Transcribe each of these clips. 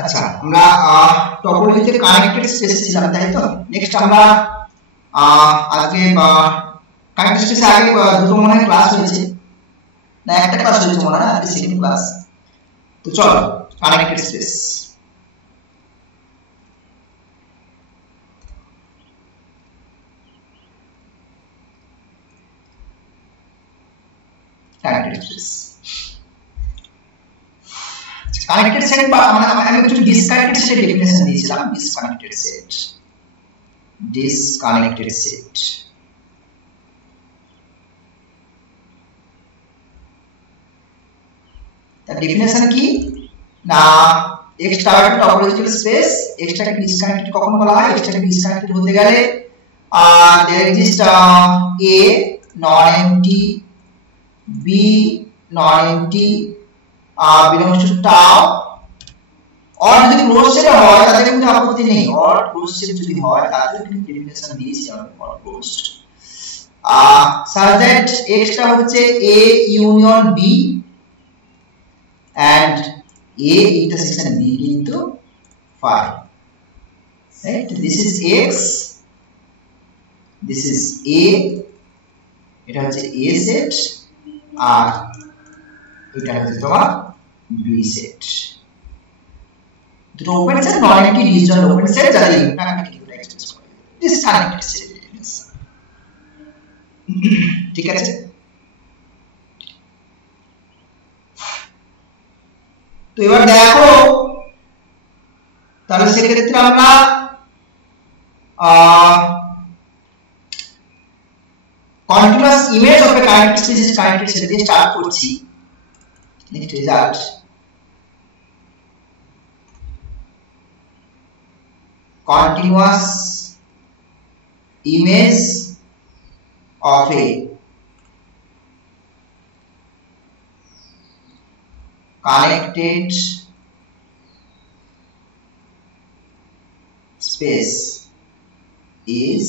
আচ্ছা, আমরা টপোলজিতে কানেক্টেড স্পেস ছিলাম, তাই তো? নেক্সট আমরা আজকে কানেক্টেড স্পেসে আগে দুটো মনে হয় ক্লাস হয়েছে, না একটা ক্লাস হয়েছে মনে হয়, আজকে সেকেন্ড ক্লাস। তো চলো connected space. Connected space, connected set বা আমি একটু ডিসকানেক্টেড সেট ডেফিনেশন দিয়েছিলাম। ডিসকানেক্টেড সেট, ডিসকানেক্টেড সেট তার ডেফিনেশন কি না, extra topological space. Extra disconnected কখন বলা হয়? এক্সট্রা ডিসকানেক্টেড হতে গেলে there exists a non-empty, b non-empty belongs to tau, or যদি ক্লোজ সেট হয় তাতে কিন্তু আপত্তি নেই। or ক্লোজ সেট যদি হয় তাতে কিন্তু ডেফিনেশন দিয়েছি আমরা for closed, such that extra হচ্ছে a union b and a intersection b into phi, right? This is x, this is a, এটা হচ্ছে a সেট, আর এটা হচ্ছে তোমার b সেট। দুটো ওপেন সেট, নন এম্পটি ডিসজয়েন্ট ওপেন সেট, যারা internet express করে this connected set. ঠিক আছে, তো এবার দেখো তাহলে সেক্ষেত্রে আমরা continuous image of a connected space is connected set দিয়ে স্টার্ট করছি। Next result, continuous image of a connected space is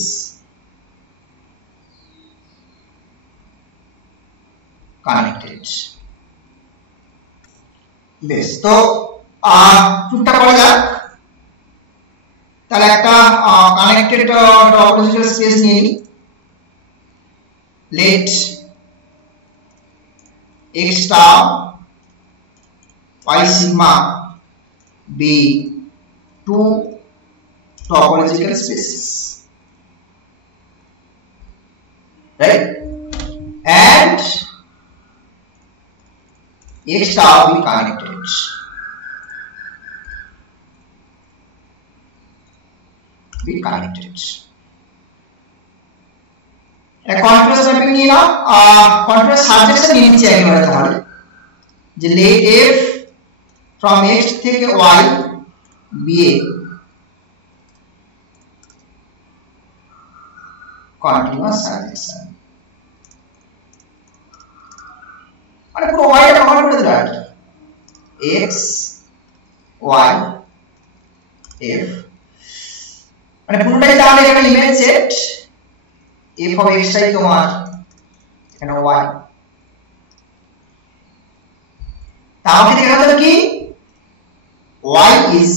connected। বেশ, তো প্রুফটা করা যাক। তাহলে একটা কানেক্টেড টপোলজিক্যাল স্পেস নিয়ে নিই। let x star y sigma be two topological spaces, right? And x star be connected, continuous mapping নিয়ে নাও। কন্টিনিউয়াস সাবজেক্টটা নিয়ে নিচ্ছি একেবারে, তাহলে যে let f from x থেকে y be a continuous surjection, মানে পুরো y টা কভার করে দিল আর কি, x y f, মানে পুরোটাই তাহলে এখানে image set f of x টাই তোমার এখানে y। তাহলে দেখা গেল কি y is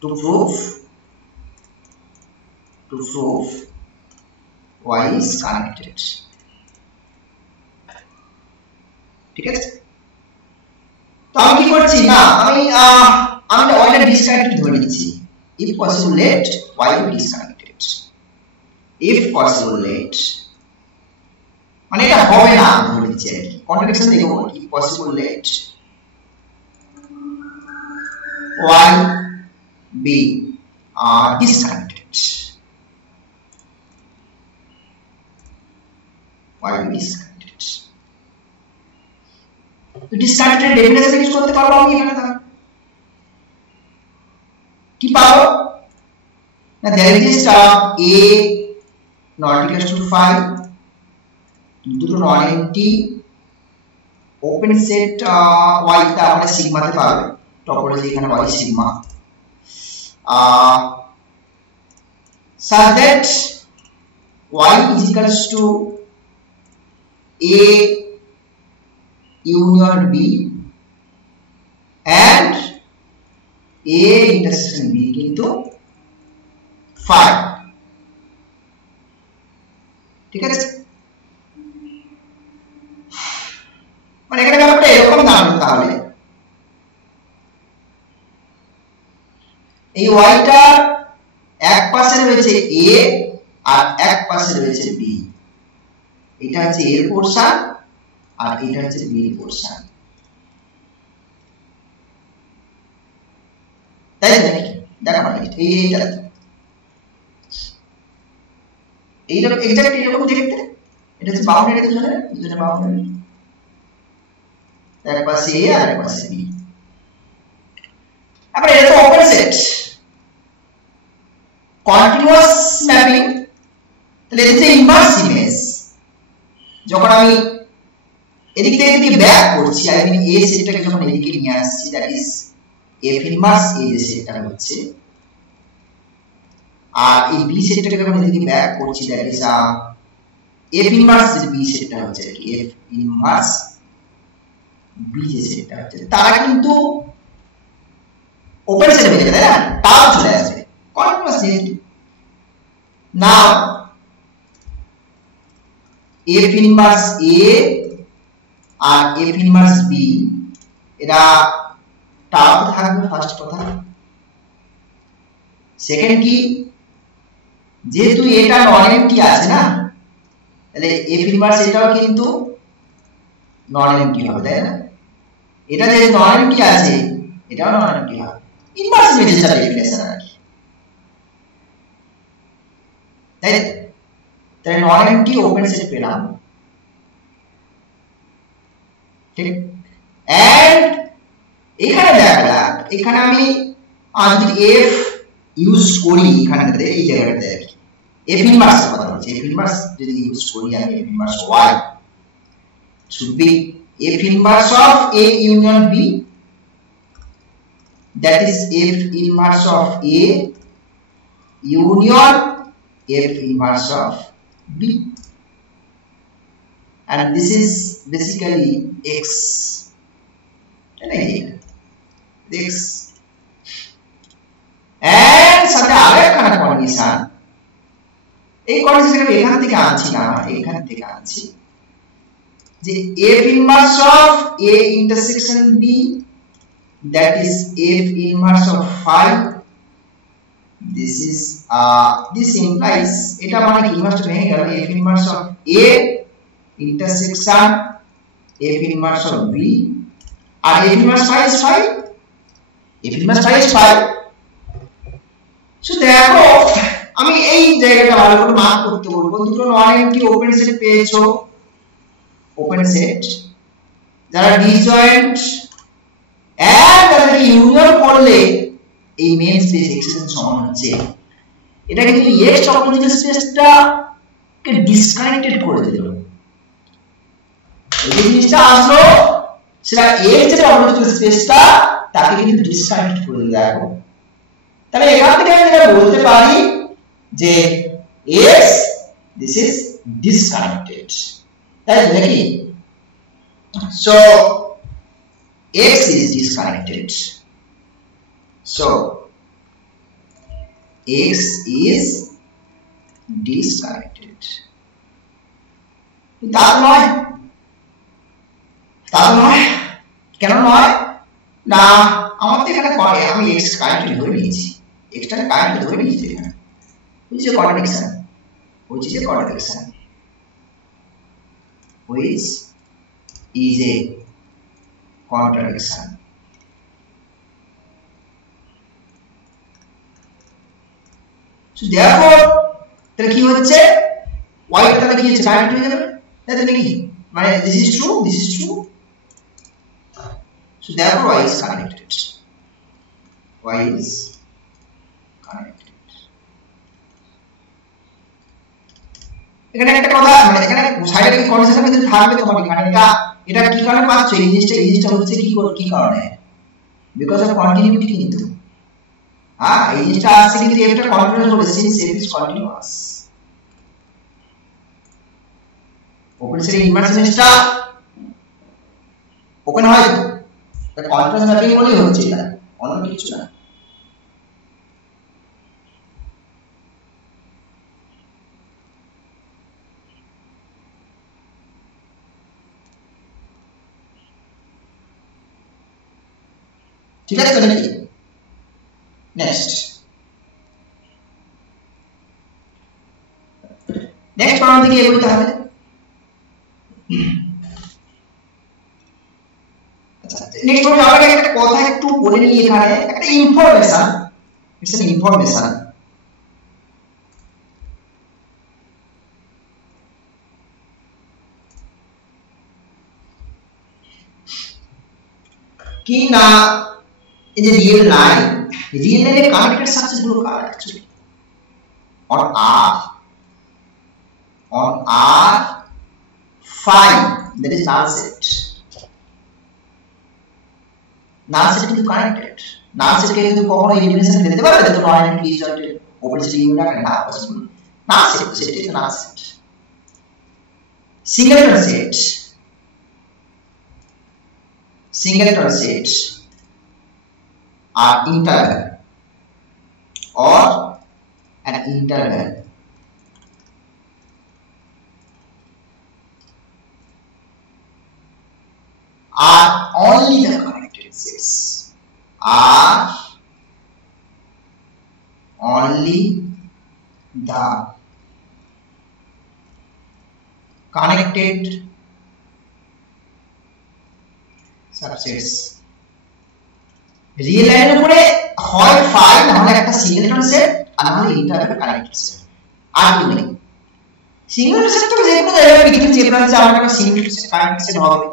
to prove y is connected। ঠিক আছে, তো আমি কি করছি না, আমি y টা ডিসকানেক্টেড ধরে নিচ্ছি। if possible let y be disconnected, if possible let, মানে এটা হবে না ধরে নিচ্ছি আর কি। কন্ট্রাডিকশন দেখো, if possible let y be disconnected, y be disconnected। তো ডিসকানেক্টেড ডেফিনেশন ইউজ করতে পারবো আমি এখানে, তাহলে কি পাবো না, there is a not equals to 5, দুটো নন এম্পটি ওপেন সেট y টা আমরা সিগমাতে পাবো, টপোলজি এখানে y sigma, such that y is equals to a union b and A intersection B কিন্তু 5 ঠিক আছে মানে এখানে ব্যাপারটা এরকম দাঁড়ালো তাহলে এই y টা এক পাশে রয়েছে A আর এক পাশে রয়েছে B এটা হচ্ছে A এর পোরশন আর এটা হচ্ছে B এর পোরশন তাই নাকি দেখা মানে এইটা এক্স্যাক্ট এরকম দেখতে এটা হচ্ছে বাউন্ডারি তো জানেন দুটো বাউন্ডারি এক পাশে A আর এক পাশে B আবার এটা তো ওপেন সেট কন্টিনিউয়াস ম্যাপিং তাহলে এটা যে ইনভার্স ইমেজ যখন আমি এদিক থেকে এদিকে ব্যাক করছি আই মিন A সেটটাকে যখন এদিকে নিয়ে আসছি that is F inverse A যে সেটটা হচ্ছে আর এই B সেটটাকে যখন এদিকে ব্যাক করছি দ্যাট ইজ F ইনভার্স যে B সেটটা হচ্ছে কি F ইনভার্স B যে সেটটা হচ্ছে তারা কিন্তু ওপেন সেট হয়ে যাবে তাই না তাও চলে আসবে কন্টিনিউয়াস যেহেতু নাও F ইনভার্স A আর F ইনভার্স B এরা টাও থাকবে ফার্স্ট কথা সেকেন্ড কি যেহেতু এটা নন এমটি আছে না তাহলে F ইনভার্স এটাও কিন্তু নন এমটি হবে তাই না এটা যে নন এমটি আছে এটাও নন এমটি হবে ইনভার্স ইমেজের ডেফিনেশন আর কি তাই তাই নন এমটি ওপেন সেট পেলাম ঠিক এন্ড এখানে দেখা এখানে আমি যদি F ইউজ করি এখানেতে এই জায়গাটাতে আর কি F ইনভার্স কথা বলছি F ইনভার্স যদি ইউজ করি আমি F inverse y should be F inverse of A union B that is F inverse of A union F inverse of B and this is basically X X and সাথে আরেকখানা কন্ডিশন এই কন্ডিশনটা এখান থেকে আনছি না এখান থেকে আনছি যে F inverse of A intersection B that is F inverse of 5 this is this implies এটা মানে কি ইনভার্স ভেঙে গেল F inverse of A intersection F inverse of B আর F inverse 5 is 5 F inverse 5 is 5 সো দেখো আমি এই জায়গাটা ভালো করে মার্ক করতে বলবো দুটো নন এমটি ওপেন সেট পেয়েছো ওপেন সেট যারা ডিসজয়েন্ট এন্ড তাদেরকে ইউনিয়ন করলে এই মেইন স্পেস এক্সটেনশন সমান হচ্ছে এটা কিন্তু x টপোলজিক্যাল স্পেসটা কে ডিসকানেক্টেড করে দিল এই জিনিসটা আসলো সেটা x যে টপোলজিক্যাল স্পেসটা তাকে কিন্তু ডিসকানেক্ট করে দিল দেখো তাহলে এখান থেকে আমি এটা বলতে পারি যে x this is disconnected তাই নাকি so x is disconnected so x is disconnected তা নয় কেন নয় না আমাদের এখানে করে আমি x কারেন্টলি ধরে নিয়েছি x টা কারেন্টলি ধরে নিয়েছি এখানে which is a contradiction which is a contradiction so therefore তাহলে কি হচ্ছে y টা তাহলে কি হচ্ছে কারেন্ট হয়ে যাবে তাহলে কি মানে this is true so therefore y is connected এখানে একটা কথা মানে এখানে সাইডে কি কন্ডিশন কিন্তু থাকবে তোমার এখানে এটা কি কারণে পাচ্ছ এই জিনিসটা হচ্ছে কি কারণে বিকজ অফ কন্টিনিউইটি কিন্তু এই জিনিসটা আসছে কিন্তু এটা কন্টিনিউয়াস হবে since it is continuous open set inverse জিনিসটা ওপেন হয় তো এটা কন্ট্রাস্ট ম্যাপিং বলেই হচ্ছে, এটা অন্য কিছু না। ঠিক আছে তো নাকি? নেক্সট প্রবলেম দিকে এগোই তাহলে। নেক্সট প্রবলেম যাওয়ার আগে একটা কথা একটু বলে নিই, এখানে একটা ইনফরমেশন, ইটস অ্যান ইনফরমেশন। কি না, এই যে রিয়েল লাইনের কানেক্টেড সার্ফেস গুলো কার actually on R phi, that is null set কিন্তু কানেক্টেড। নাল সেট কে কিন্তু কখনো এলিমিনেশন দিতে পারবে তো নয় এন্ড ডিসজয়েন্টেড অপারেটর ইউনিট না possible. Null set is null set. singleton sets are interval or an interval are only the connected sets, are only the connected subsets। Real লাইনের উপরে হয় ফাই না হলে একটা সিঙ্গেলটন সেট আর না হলে ইন্টারভ্যাল কানেক্টেড সেট, আর কি নেই। সিঙ্গেলটন সেট তো যে কোনো জায়গায় লিখে চেক করা যায় আমার একটা সিঙ্গেলটন সেট কানেক্টেড সেট হবে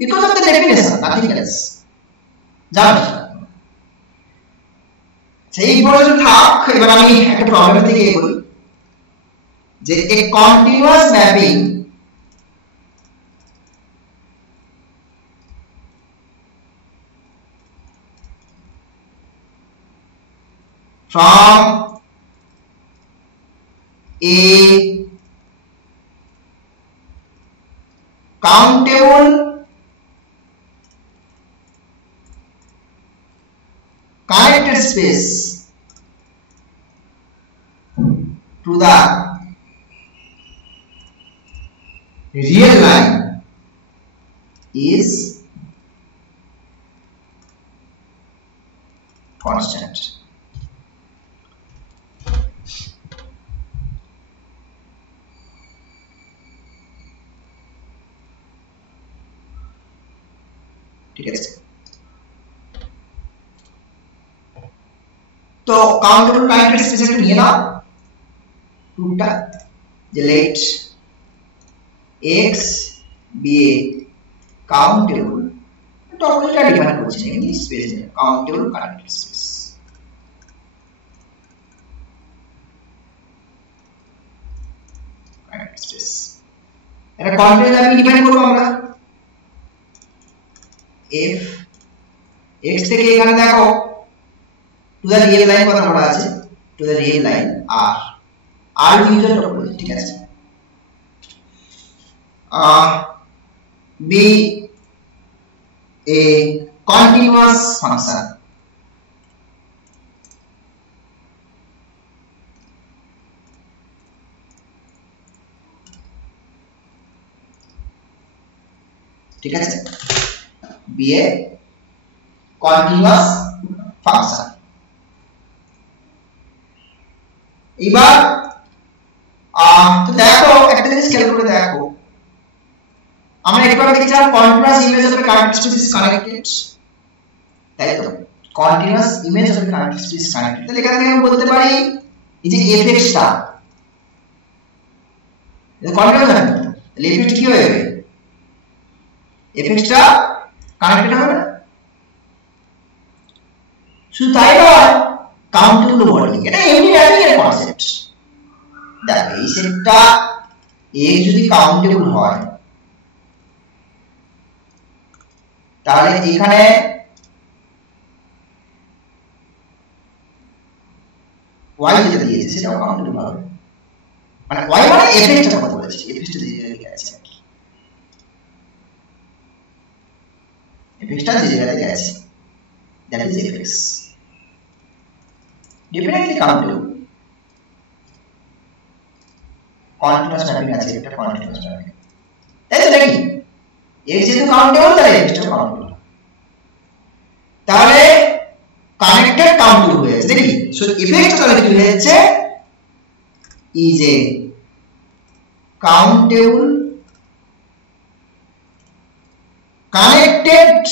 because of the definition, nothing else। জানো সেই ইনফরমেশন থাক। এবার আমি একটা প্রবলেম থেকে এগোই যে a continuous mapping from a countable connected space to the real line is constant। ঠিক আছে, তো কাউন্টেবল কানেক্টেড স্পেস নিয়ে নাও টুটা, যে let x be a countable, টপোলজিটা ডিফাইন করছি এমনি স্পেস নিয়ে, countable connected space. Connected space এটা কন্টিনিউয়াস আমি ডিফাইন করব আমরা f x থেকে এখানে দেখো টু দ্য রিয়েল লাইন কথা বলা আছে, to the real line r user topology. ঠিক আছে, be a continuous function ঠিক আছে, be a continuous function। এবার তো দেখো একটা জিনিস খেয়াল করে দেখো, আমরা একবার দেখছিলাম continuous image of a connected space is connected, তাই তো continuous image of a connected space is connected. তাহলে এখান থেকে আমি বলতে পারি এই যে fx টা এটা কন্টিনিউয়াস হবে, তাহলে fx কি হবে, fx টা কানেক্টেড হবে না। শুধু তাই নয়, কাউন্টেবল বডি, এটা এমনি ম্যাপিং এর কনসেপ্ট। দেখো এই সেটটা x যদি কাউন্টেবল হয় তাহলে এখানে y যেটা দিয়েছে সেটাও কাউন্টেবল হবে, মানে y মানে fx টা কথা বলেছি, fx টা দিয়ে লিখে আছে। fxটা যে জায়গাতে আছে, that is fx, definitely countable, continuous mapping আছে, এটা continuous mapping, তাই তো নাকি? x যেহেতু countable তাহলে fxটা countable, তাহলে কানেক্টেড কাউন্টেবল হয়ে যাচ্ছে দেখি। সো fx তাহলে কি হয়ে যাচ্ছে, is a countable connected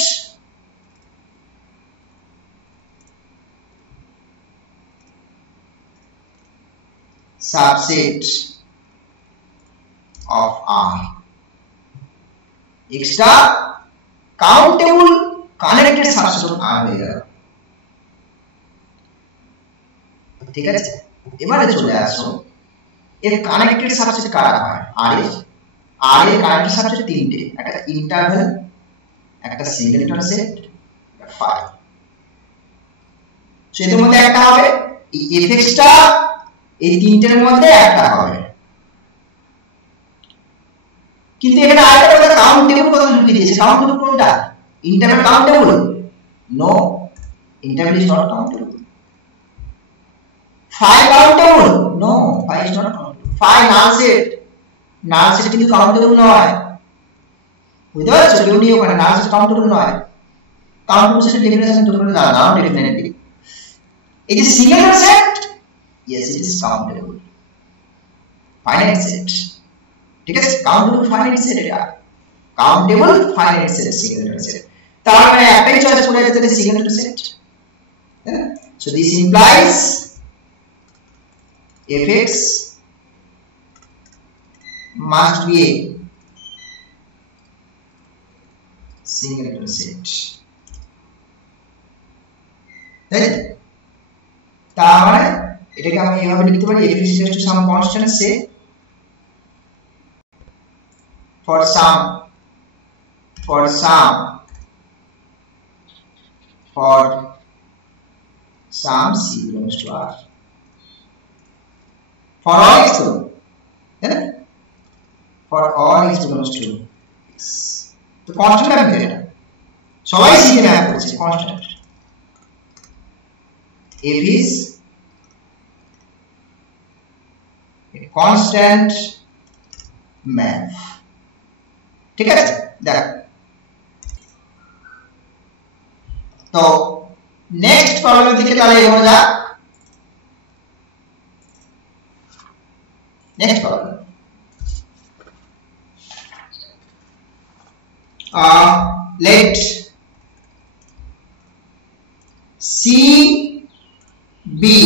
subset of R, x টা countable connected subset of R হয়ে গেল, ঠিক আছে? এবারে চলে আসো এর কানেক্টেড সাবসেট কারা হয়, আর এর কানেক্টেড সাবসেট তিনটে, একটা ইন্টারভ্যাল, একটা সিঙ্গেলটন সেট, ফাই। সো এর মধ্যে একটা হবে এই fx টা, এই তিনটের মধ্যে একটা হবে। কিন্তু এখানে আরেকটা কথা, কাউন্টেবল কথা ঢুকিয়ে দিয়েছে। কাউন্টেবল কোনটা? Interval countable? No, interval is not countable. phi countable? No, phi is not countable. Phi null set, null set কিন্তু countable নয়, বুঝতে পারছো? কেউ নিয়ে ওখানে null set countable নয়। countable set definition তোমরা জানো না definitely। এই যে singular set, yes it is countable, finite set, ঠিক আছে? countable finite set, এটা countable finite set, singular set। তার মানে একটাই চয়েস করে যেতে singular set, so this implies fx must be a singleton set, তার মানে এটাকে আমরা এইভাবে লিখতে পারি, fx is equal to some constant say for some c belongs to R, for all x to, for all x belongs to x, তো কনস্ট্যান্ট আমি এটা সবাই c তে ম্যাপ করছে, constant f is a constant map, ঠিক আছে? দেখ তো নেক্সট প্রবলেমের দিকে তাহলে এগোনো যাক। Next problem. Let C be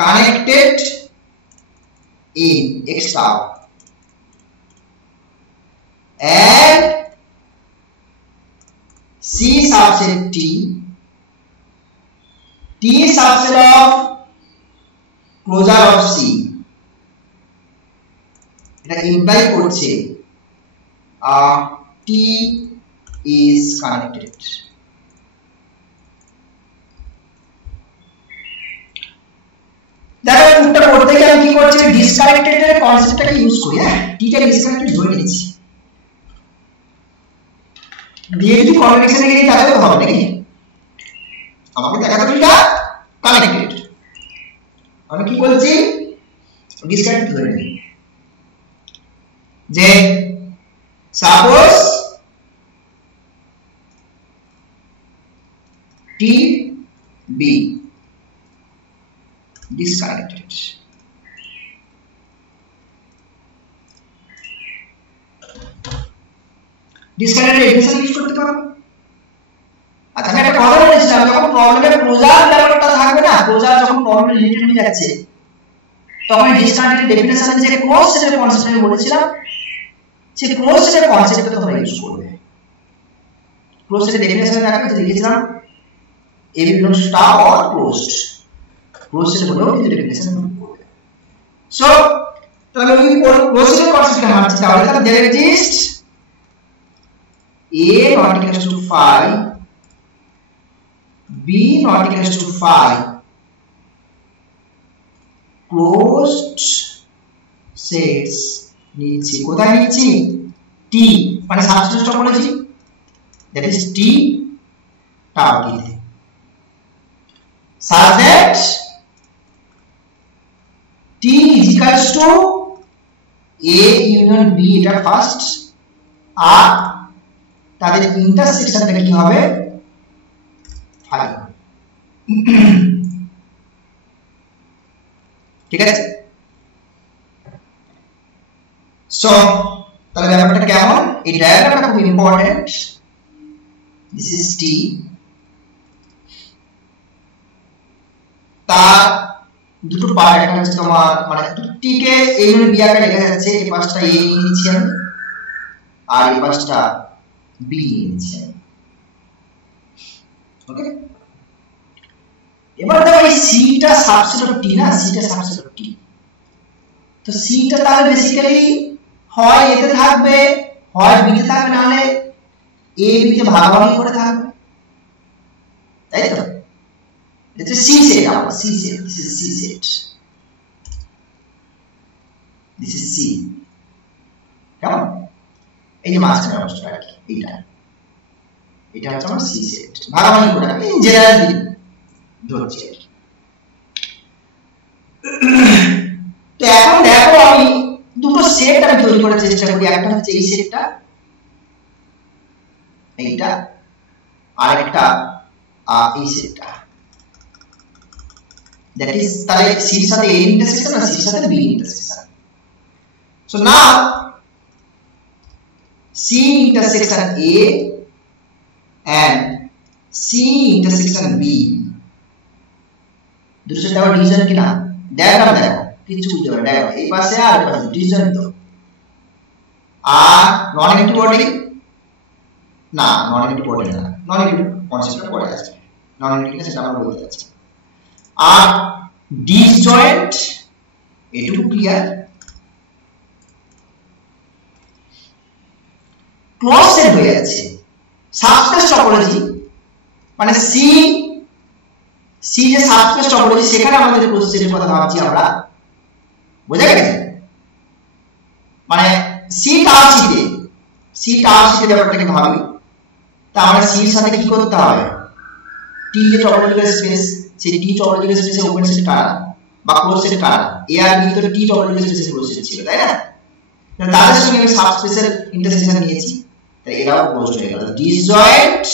connected in X star and C subset T subset of closure of C, এটা ইমপ্লাই করছে T is connected। দেখো পুরোটা করতে গিয়ে আমি কি করছি, ডিসকানেক্টেড এর কনসেপ্টটাকে ইউজ করি। হ্যাঁ, T টা ডিসকানেক্টেড ধরে নিচ্ছি, দিয়ে যদি কনভেনশনে গিয়ে তাহলে হবে নাকি, আমাকে দেখাতে হবে এটা কানেক্টেড। আমি কি বলছি, ডিসকানেক্ট ধরে নিই যে suppose T B disconnected, disconnected definition use করতে পারো। আচ্ছা আমি একটা কথা বলেছিলাম, যখন প্রবলেমের ক্লোজার ব্যাপারটা থাকবে না, ক্লোজার যখন প্রবলেম রিলেটেড হয়ে যাচ্ছে তখন ডিসকানেক্টেড ডেফিনিশনে যে ক্লোজ সেটের কনসেপ্ট আমি বলেছিলাম, সেই ক্লোজ সেটের কনসেপ্টটা তোমরা ইউজ করবে। ক্লোজ সেটের ডেফিনিশনে দেখো যে লিখেছিলাম A belongs to star or closed, close set হলেও কিন্তু ডেফিনিশন করবে। সো তাহলে ওই ক্লোজ সেটের কনসেপ্টটা মানছি, তাহলে তার there exists A not equals to phi, B not equals to phi, closed sets নিচ্ছি, কোথায় নিচ্ছি? T মানে substrate topology, that is T tau T such that T is equals to A union B, এটা ফার্স্ট, আর তাদের ইন্টারসেকশনটা কি হবে ফাই। ঠিক আছে, সো তাহলে ব্যাপারটা কেমন, এই ডায়াগ্রামটা খুব ইম্পর্টেন্ট। দিস ইজ টি, তার দুটো পার্ট, একটা হচ্ছে তোমার মানে টি কে এই ইউনিট বি আকারে লেখা যাচ্ছে, এই পাশটা এ নিয়ে নিচ্ছি আমি আর এই পাশটা বি নিয়ে নিচ্ছি। ওকে, এবার দেখো এই সিটা সাবসেট অফ টি না, সিটা সাবসেট অফ টি, তো সিটা তাহলে বেসিক্যালি হয় এতে থাকবে, হয় বি তে থাকবে, না হলে এ বি তে ভাগাভাগি করে থাকবে, তাই তো? এটা সি সেট, আমার C set, this is C set, this is C. কেমন, এই যে মাঝখানে অবস্থা আর কি, এটা হচ্ছে আমার সি সেট, ভাগাভাগি করে আমি জেনারেলি ধরছি। তো এখন দেখো আমি দুটো সেট আমি তৈরি করার চেষ্টা করি, একটা হচ্ছে এই সেটটা, এইটা, আর একটা এই সেটটা, that is তাহলে C এর সাথে A ইন্টারসেকশন আর C এর সাথে B intersection. So now C intersection A and C intersection B, দুটো সেট আবার ডিভিশন কিনা, ডায়াগ্রাম দেখো কিছু বুঝতে পারবে, ডায়াগ্রাম এই পাশে আর এই পাশে ডিভিশন, তো আর নন নেগেটিভ অর্ডারিং না, নন নেগেটিভ অর্ডারিং না, নন নেগেটিভ কনসেপ্টটা পড়ে আছে, নন নেগেটিভ সেটা আমরা বলতে যাচ্ছি। আর ডিসজয়েন্ট, এটুকু ক্লিয়ার। ক্লোজ সেট হয়ে যাচ্ছে, সাবস্পেস টপোলজি মানে সি যে সাবস্পেস টপোলজি, সেখানে আমাদের ক্লোজ সেটের কথা ভাবছি আমরা, বোঝা গেছে? মানে সি টার সিতে ব্যাপারটাকে ভাবি, তা আমরা সি এর সাথে কি করতে হবে, টি যে টপোলজিক্যাল স্পেস, সেই টি টপোলজিক্যাল স্পেসে ওপেন সেট কারা বা ক্লোজ সেট কারা, এ আর বি তো টি টপোলজিক্যাল স্পেসে ক্লোজ সেট ছিল, তাই না? তাদের সঙ্গে আমি সাবস্পেসের ইন্টারসেকশন নিয়েছি, তাই এটাও ক্লোজড হয়ে গেল। Disjoint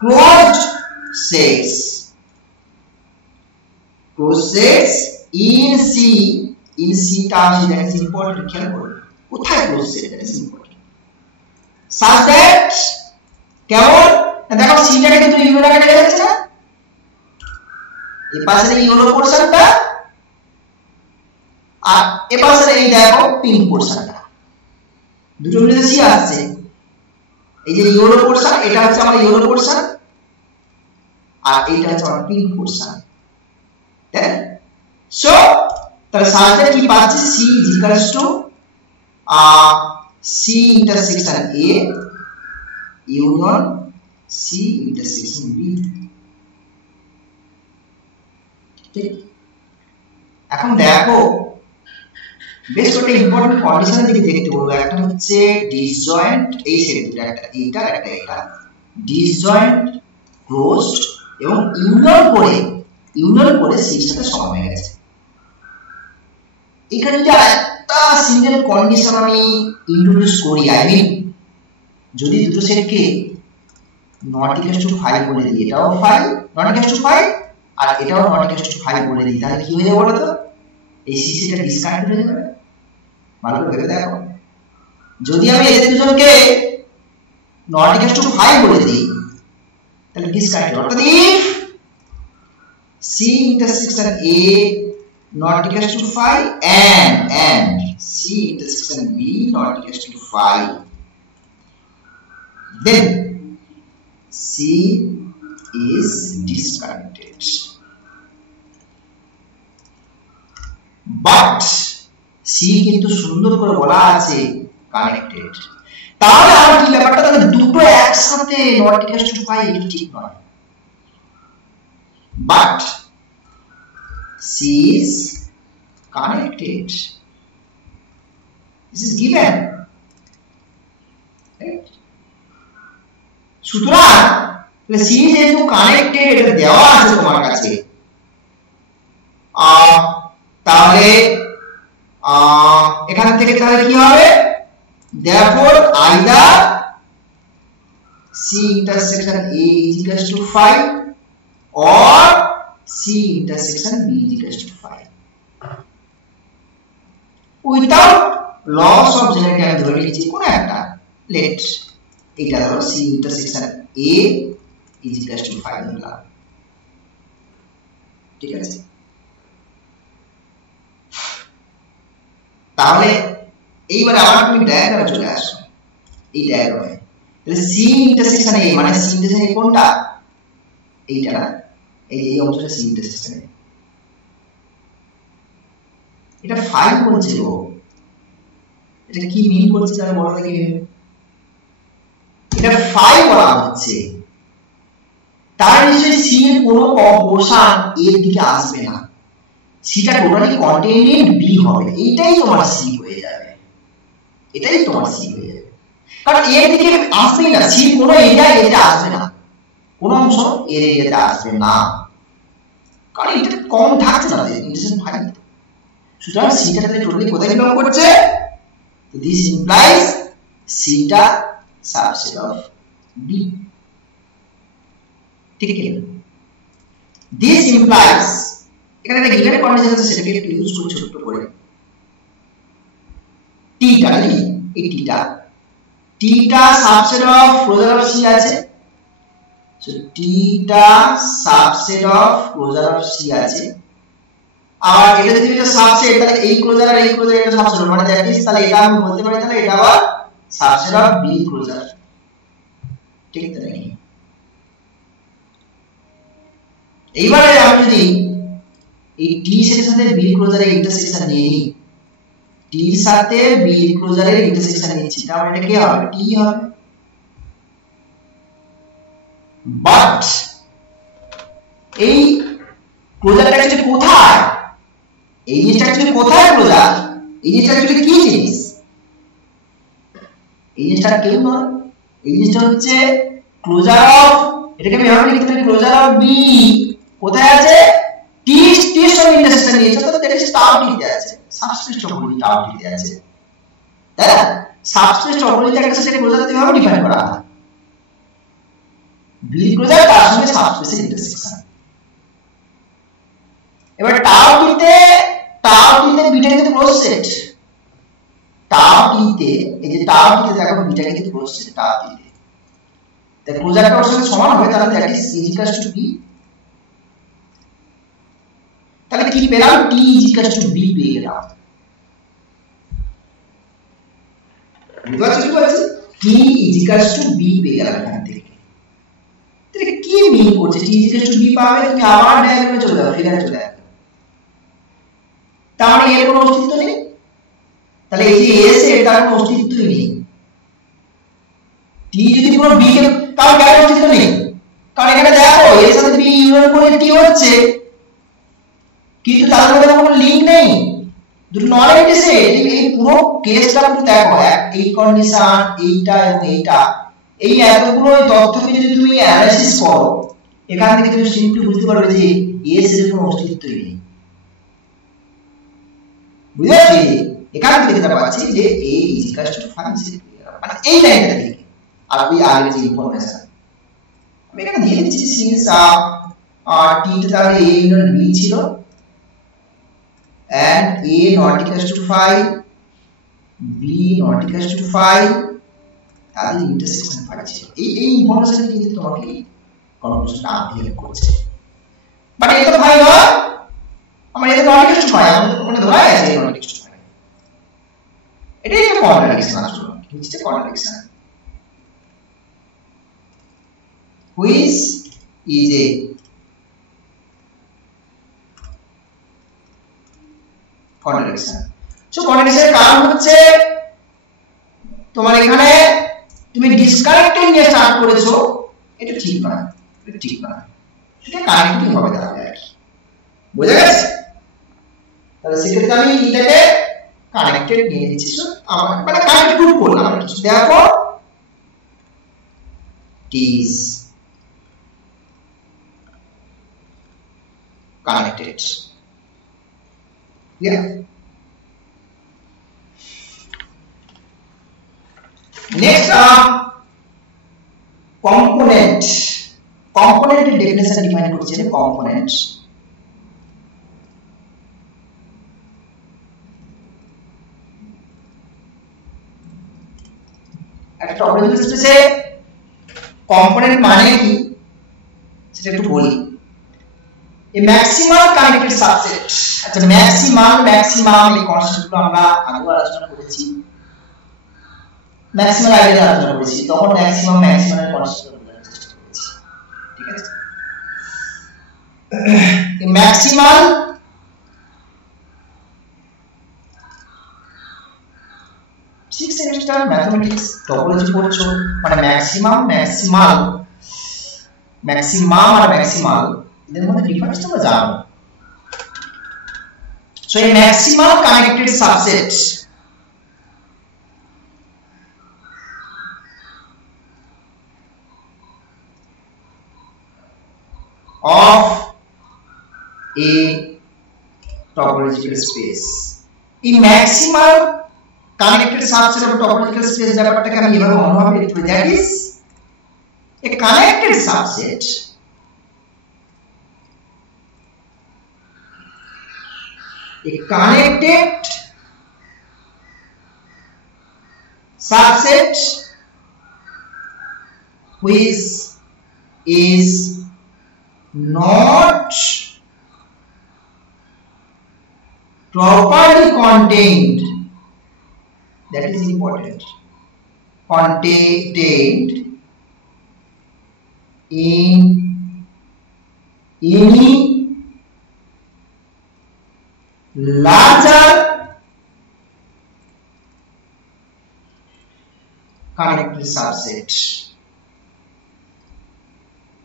closed sets in C terms, that is important, খেয়াল করুন কোথায় close set, that is important, such that কেমন, দেখো সিটাকে কিন্তু ইউনিট আকারে লেখা যাচ্ছে না, এই পাশে ইউরো পোরশনটা আর এই পাশে এই দেখো পিঙ্ক পোরশনটা, দুটো মিলে সি আসছে, এই যে ইউরো পোরশন, এটা হচ্ছে আমার ইউরো পোরশন আর এইটা হচ্ছে আমার পিঙ্ক পোরশন, তাই? সো তাহলে সাথে কি পাচ্ছি, C is equals to C intersection A union C intersection B। ঠিক, এখন দেখো বেশ কয়েকটা ইম্পর্টেন্ট কন্ডিশন দিকে দেখতে বলবো, একটা হচ্ছে ডিসজয়েন্ট, এই সেট দুটো, একটা এইটা একটা এটা, ডিসজয়েন্ট ক্লোজড এবং ইউনিয়ন করে C এর সাথে সমান হয়ে গেছে। এখানে যে একটা সিঙ্গেল কন্ডিশন আমি ইন্ট্রোডিউস করি, আই মিন যদি দুটো সেটকে নট ইকুয়াল টু 5 বলে দিই, এটাও 5 নট ইকুয়াল টু 5 আর এটাও নট ইকুয়াল টু 5 বলে দিই, তাহলে কি হয়ে যাবে বলো তো, এই সি সেটটা ডিসকানেক্ট হয়ে যাবে। ভালো করে ভেবে দেখো, যদি আমি এদের দুজনকে নট ইকুয়াল টু 5 বলে দিই তাহলে ডিসকানেক্ট, অর্থাৎ if C intersection A not equal to 5 and C intersection B not equal to 5, then C is disconnected. But C কিন্তু সুন্দর করে বলা আছে কানেক্টেড, তাহলে আমার কি ব্যাপারটা, তাহলে দুটো একসাথে not equal to 5 এটা ঠিক নয়, but C is connected, this is given, সুতরাং সি যেহেতু কানেক্টেড এটা দেওয়া আছে তোমার কাছে তাহলে এখান থেকে তাহলে কি হবে therefore either C intersection A is equals to 5 or C intersection B is equals to 5 without loss of generator আমি ধরে নিচ্ছি কোন একটা let এটা হলো C intersection A is equals to 5 ধরলাম ঠিক আছে তাহলে এইবারে আবার তুমি ডায়াগ্রামে চলে আসো এই ডায়াগ্রামে তাহলে C intersection A মানে C intersection A কোনটা এইটা না এই অংশটা C intersection A এটা 5 বলছে ও এটা কি মিন করছে তাহলে বড় দেখে এটা 5 বলা হচ্ছে তার নিশ্চয়ই C এর কোনো পোরশন এর দিকে আসবে না সিটা টোটালি কন্টেইনড ইন B হবে এইটাই তোমার C হয়ে যাবে এটাই তোমার C হয়ে যাবে কারণ এর দিকে আসবে না C কোনো এরিয়া এতে আসবে না কোনো অংশ এর এরিয়াতে আসবে না কারণ এটা কম থাকছে না ইন্টারসেকশন 5 সুতরাং সিটা তাহলে টোটালি কোথায় বিলং করছে তো দিস ইমপ্লাইজ সিটা সাবসেট অফ B ঠিক আছে দিস ইমপ্লাইজ এখানে একটা গিভেন কন্ডিশন আছে সেটাকে একটু ইউজ করে ছোট করে টিটা নাকি এই টিটা subset of closure of C আছে সো টিটা subset of closure of C আছে আর এটা যদি এটা সাবসেট তাহলে এই ক্লোজার আর এই ক্লোজার এটা সাবসেট মানে দ্যাট ইজ তাহলে এটা আমি বলতে পারি তাহলে এটা আবার সাবসেট অফ B ক্লোজার ঠিক আছে নাকি এইবারে আমি যদি এই T এর সাথে B ক্লোজারের ইন্টারসেকশন নিই T এর সাথে B ক্লোজারের ইন্টারসেকশন নিচ্ছি তাহলে এটা কি হবে T হবে বাট এই ক্লোজারটা অ্যাকচুয়ালি কোথায় এই জিনিসটা অ্যাকচুয়ালি কোথায় ক্লোজার এই জিনিসটা অ্যাকচুয়ালি কি জিনিস এই জিনিসটা কেউ নয় এই জিনিসটা হচ্ছে ক্লোজার অফ এটাকে আমি এভাবে লিখতে পারি ক্লোজার অফ B কোথায় আছে T এর সঙ্গে ইন্টারসেকশন নিয়েছে তো এটা হচ্ছে টাও টিতে আছে সাবস্ক্রিপ্ট টপোলজি টাও টিতে আছে তাই না সাবস্ক্রিপ্ট টপোলজি একটা সাথে ক্লোজার কিভাবে ডিফাইন করা হয় B ক্লোজার তার সঙ্গে সাবস্ক্রিপ্টের ইন্টারসেকশন এবার টাও টিতে বিটা কিন্তু ক্লোজ সেট টাও টিতে এই যে টাও টিতে দেখো বিটা কিন্তু ক্লোজ সেট টাও টিতে তাই ক্লোজারটা ওর সঙ্গে সমান হবে তাহলে that is equals to B তাহলে কি পেলাম T ইকুয়ালস টু B পেয়ে গেলাম বুঝতে পারছো T ইকুয়ালস টু B পেয়ে গেলাম এখান থেকে তাহলে কি মিন করছে T ইকুয়ালস টু B পাবে তুমি আবার ডায়াগ্রামে চলে যাও ফিগারে চলে যাও তার মানে এর কোনো অস্তিত্ব নেই তাহলে এই যে S এর তার কোনো অস্তিত্বই নেই T যদি পুরো B এর তার কেন অস্তিত্ব নেই কারণ এখানে দেখো এর সাথে B ইউনিয়ন করে T হচ্ছে কিন্তু তাদের মধ্যে কোনো লিংক নেই দুটো নন এক্সিস্টেন্ট এই পুরো কেসটা পুরো দেখো এই কন্ডিশন এইটা এবং এইটা এই এতগুলো তথ্যকে যদি তুমি অ্যানালাইসিস করো এখান থেকে তুমি সিম্পলি বুঝতে পারবে যে S এর কোনো অস্তিত্বই নেই বুঝেছি এখান থেকে দেখতে পাচ্ছি যে A = 5 মানে এই লাইনটা থেকে আর ওই আগের যে ইনফরমেশন আমি এখানে দিয়ে দিচ্ছি সিন্স T তাহলে A ইউনিয়ন B ছিল and A not equals to 5 B not equals to 5 তাহলে ইন্টারসেকশন পাচ্ছি এই ইনফরমেশন কিন্তু তোমাকে কনফিউশন হেল্প করছে বাট এটা তো ভাই নয় আমরা এটা not equals to 5 আমাদের কোনে ধরা আছে not equals to 5 এটা একটা কন্ট্রাডিকশন আসলে নিচে contradiction which is a contradiction so কন্ট্রাডিকশনের কারণ হচ্ছে তোমার এখানে তুমি ডিসকানেক্টেড নিয়ে স্টার্ট করেছো এটা ঠিক না এটা কানেক্টিং হবে তাহলে আর কি বুঝা গেছে তাহলে সেক্ষেত্রে আমি এটাকে কানেক্টেড নিয়ে নিচ্ছি সো আমার মানে কানেক্ট গ্রুপ করলাম দেখো is connected. Yeah. Next, component. Component definition define করছে component. একটা টপোলজি স্পেসে কম্পোনেন্ট মানে কি সেটা একটু বলি। এ ম্যাক্সিমাল কানেক্টেড সাবসেট। আচ্ছা, ম্যাক্সিমাম এই কনসেপ্টগুলো আমরা আগে আলোচনা করেছি, ম্যাক্সিমাল আইডিয়া আলোচনা করেছি, তখন ম্যাক্সিমামের কনসেপ্ট বোঝার চেষ্টা করেছি। ঠিক আছে, এই maximal six semester mathematics topology পড়ছো মানে ম্যাক্সিমাম আর ম্যাক্সিমাল এদের মধ্যে ডিফারেন্স তোমরা জানো। সো এই maximal connected subset of a topological space, এই maximal connected subset of topological space ব্যাপারটাকে আমি এভাবে অন্যভাবে লিখতে পারি, that is a connected subset which is not properly contained, that is important, contained in any larger connected subset.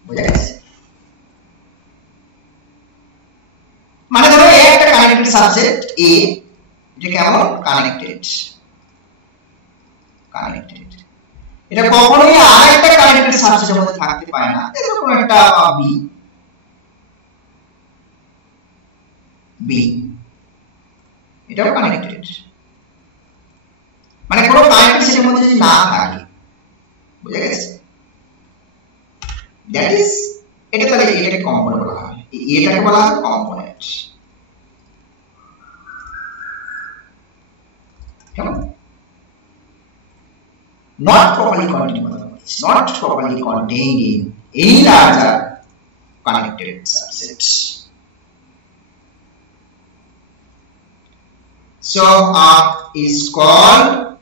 বুঝা গেছে? মানে ধরো এ একটা কানেক্টেড সাবসেট এ, এটা কেমন কানেক্টেড, এটা কখনোই আরেকটা কানেক্টেড সাবসেটের মধ্যে থাকতে পারে না। এরকম একটা বি এটাও কানেক্টেড, মানে কোনো কানেক্টেড সেটের মধ্যে যদি না থাকে, বুঝা গেছে? দ্যাট ইজ এটা, তাহলে এটাকে কম্পোনেন্ট বলা হয়, এটাকে বলা হয় কম্পোনেন্ট। কেমন? not properly contained in any larger connected subset. So is called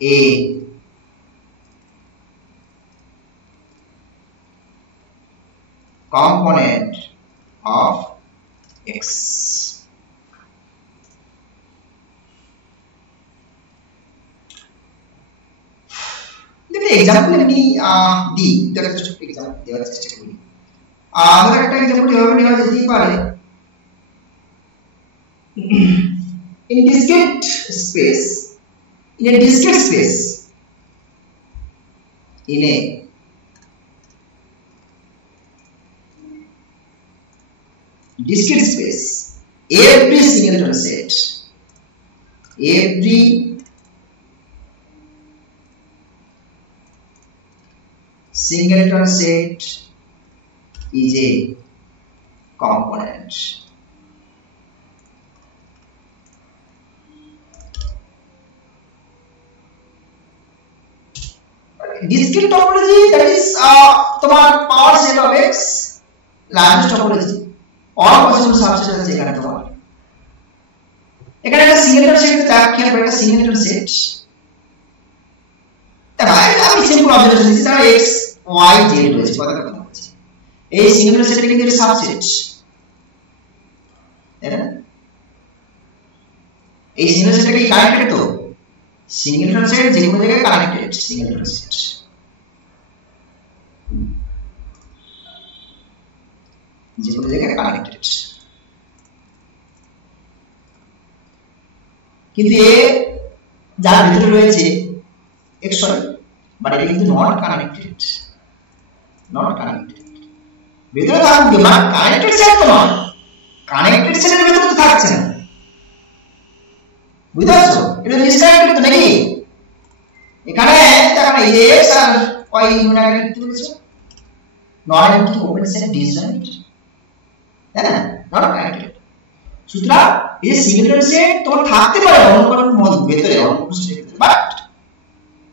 a component of X. Example এমনি দিই, একটা ছোট এক্সাম্পল দেওয়ার চেষ্টা করি। আমাদের একটা এক্সাম্পল এভাবে নেওয়া যেতেই পারে, in a discrete space, every singleton set is a component. Discrete topology, that is তোমার power set of X, largest topology, all possible subset আছে এখানে তোমার। এখানে একটা singleton set খেয়াল করে, একটা singleton set, তাহলে আমি সিম্পল অবজারভেশন দিচ্ছি, তাহলে X Y Z রয়েছে, কথা বলছি এই সিঙ্গেল সেটের কিন্তু এটা সাবসেট, তাই না? এই সিঙ্গেল সেটটা কি কানেক্টেড? তো সিঙ্গেলটন সেট যে কোনো জায়গায় কানেক্টেড, সিঙ্গেলটন সেট যে কোনো জায়গায় কানেক্টেড। কিন্তু এ যার ভিতরে রয়েছে X, but it is not connected. Not connected. ভিতরে থাকবে মানে কানেক্টেড সেট তো নয়, কানেক্টেড সেটের ভিতরে তো থাকছে না, বুঝতে পারছো? এটা ডিসকানেক্টেড তো নাকি? এখানে দেখো এই যে x আর y ইউনাইটেড কি বলেছো? Not empty open set disjoint, তাই না? Not connected. সুতরাং এই সিঙ্গেলটন সেট তোমার থাকতে পারে অন্য কোনো ভিতরে অন্য কোনো সেটের ভিতরে, বাট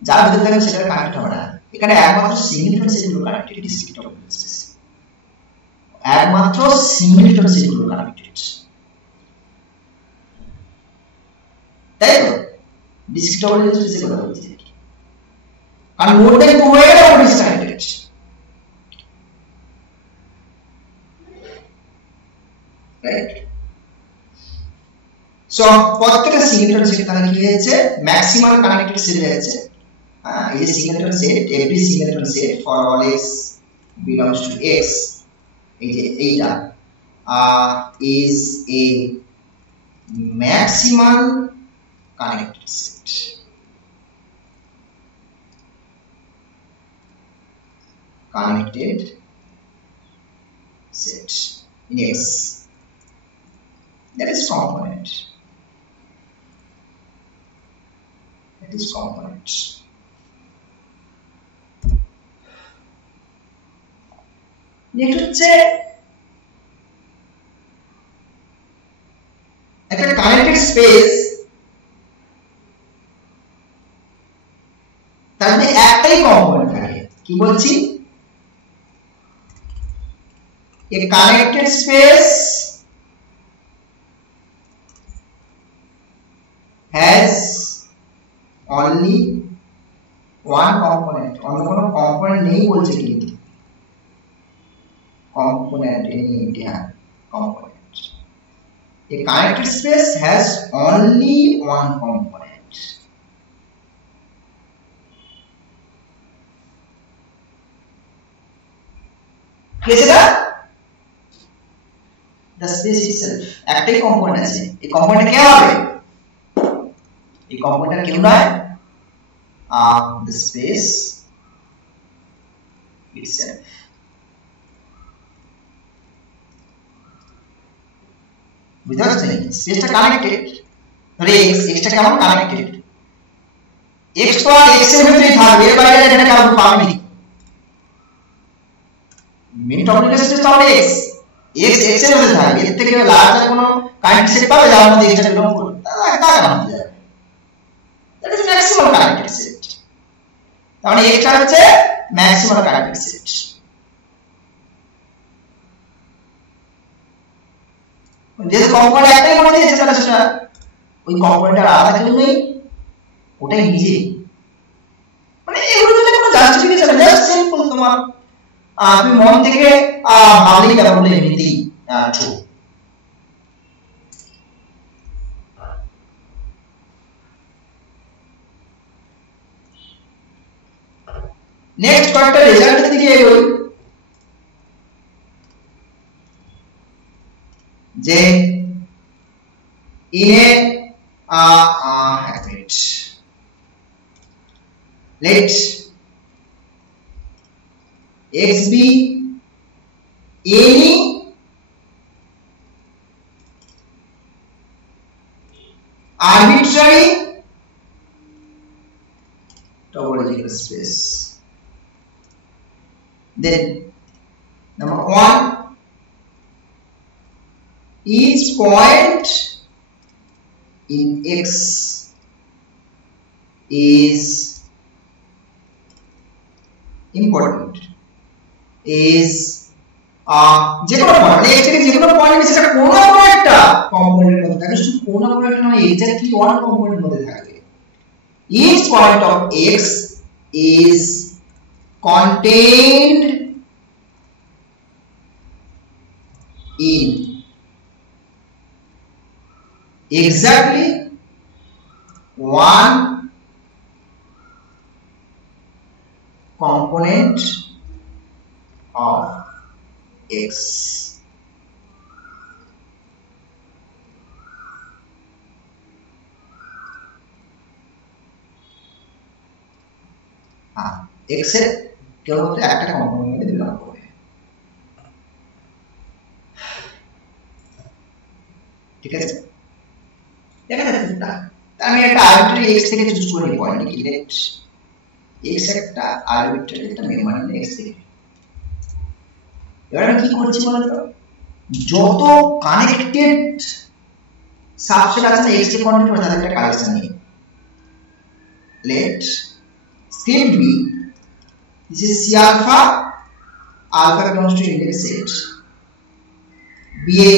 যার ভিতরে থাকবে সেটা কানেক্ট হবে না। এখানে একমাত্র সিঙ্গেলটন সেটগুলো কানেক্টেড ডিসক্রিট ওপেন স্পেস, একমাত্র সিঙ্গেলটন সেটগুলো কানেক্টেড, তাই তো? ডিসক্রিট ওপেন স্পেসে কথা বলছি, আর মোর দ্যান টু হয়ে গেলে ওটা ডিসকানেক্টেড, রাইট? সো প্রত্যেকটা সিঙ্গেলটন সেট তাহলে কি হয়েছে? ম্যাক্সিমাম কানেক্টেড সেট হয়েছে। এই যে singleton set, every singleton set for all x belongs to x, এই যে এইটা is a maximum connected set. Connected set in x, that is component, that is component. Next হচ্ছে একটা কানেক্টেড স্পেস, তার মধ্যে একটাই কম্পোনেন্ট থাকে। কি বলছি? a connected space has only one component, অন্য কোনো কম্পোনেন্ট নেই বলছে, কিন্তু component in India component. A connected space has only one component. Clear? The space itself একটাই কম্পোনেন্ট আছে, এই কম্পোনেন্ট কে হবে? এই কম্পোনেন্ট কেউ নয়, the space itself. বুঝতে পারছেন? স্পেসটা কানেক্টেড, ধরে x টা কেমন কানেক্টেড, x তো আর x এর ভিতরেই থাকবে, এর বাইরে এটা কাউকে পাবেনি। মিন টপিক স্পেস তাহলে x x এর ভিতরে থাকবে, এর থেকে লার্জার কোনো কানেক্টেড সেট পাবে যার মধ্যে x টা বিলং করবে, তা কেন হতে যাবে? That is maximum connected set. তাহলে x টা হচ্ছে ম্যাক্সিমাম কানেক্টেড সেট। যে কম্পোনেন্ট একটাই মনে দিয়েছে, তাহলে সেটা ওই কম্পোনেন্টের আলাদা কেউ নেই, ওটাই নিজে, মানে এগুলোর জন্য কোনো জাস্টিফিকেশন নেই, জাস্ট সিম্পল তোমার তুমি মন থেকে ভাবলেই ব্যাপারগুলো এমনিতেই ট্রু। নেক্সট কয়েকটা রেজাল্টের দিকে এগোই, যে in a habit, let x be any arbitrary topological space. Then number 1, each point in x is important, is যে কোনো পয়েন্ট, x থেকে যে কোনো পয়েন্ট সেটা কোনো না একটা কম্পোনেন্টের মধ্যে থাকে, শুধু কোনো না কোনো একটা নয়, এক্স্যাক্টলি ওয়ান কম্পোনেন্টের মধ্যে থাকে। each point of x is contained in exactly one component of x. হ্যাঁ x এর কেবলমাত্র একটা কম্পোনেন্ট মধ্যে বিলং করবে ঠিক আছে দেখা যাচ্ছে না আমি একটা আরবিট্রারি x থেকে চুজ করে নিব পয়েন্ট কি লেট x একটা আরবিট্রারি একটা মেম্বার নিয়ে x থেকে এবার আমি কি করছি বলতো যত কানেক্টেড সাবসেট আছে না x এর কন্টেন্ট করে তাদের একটা কালেকশন নিয়ে let state b this is c alpha alpha belongs to index set b a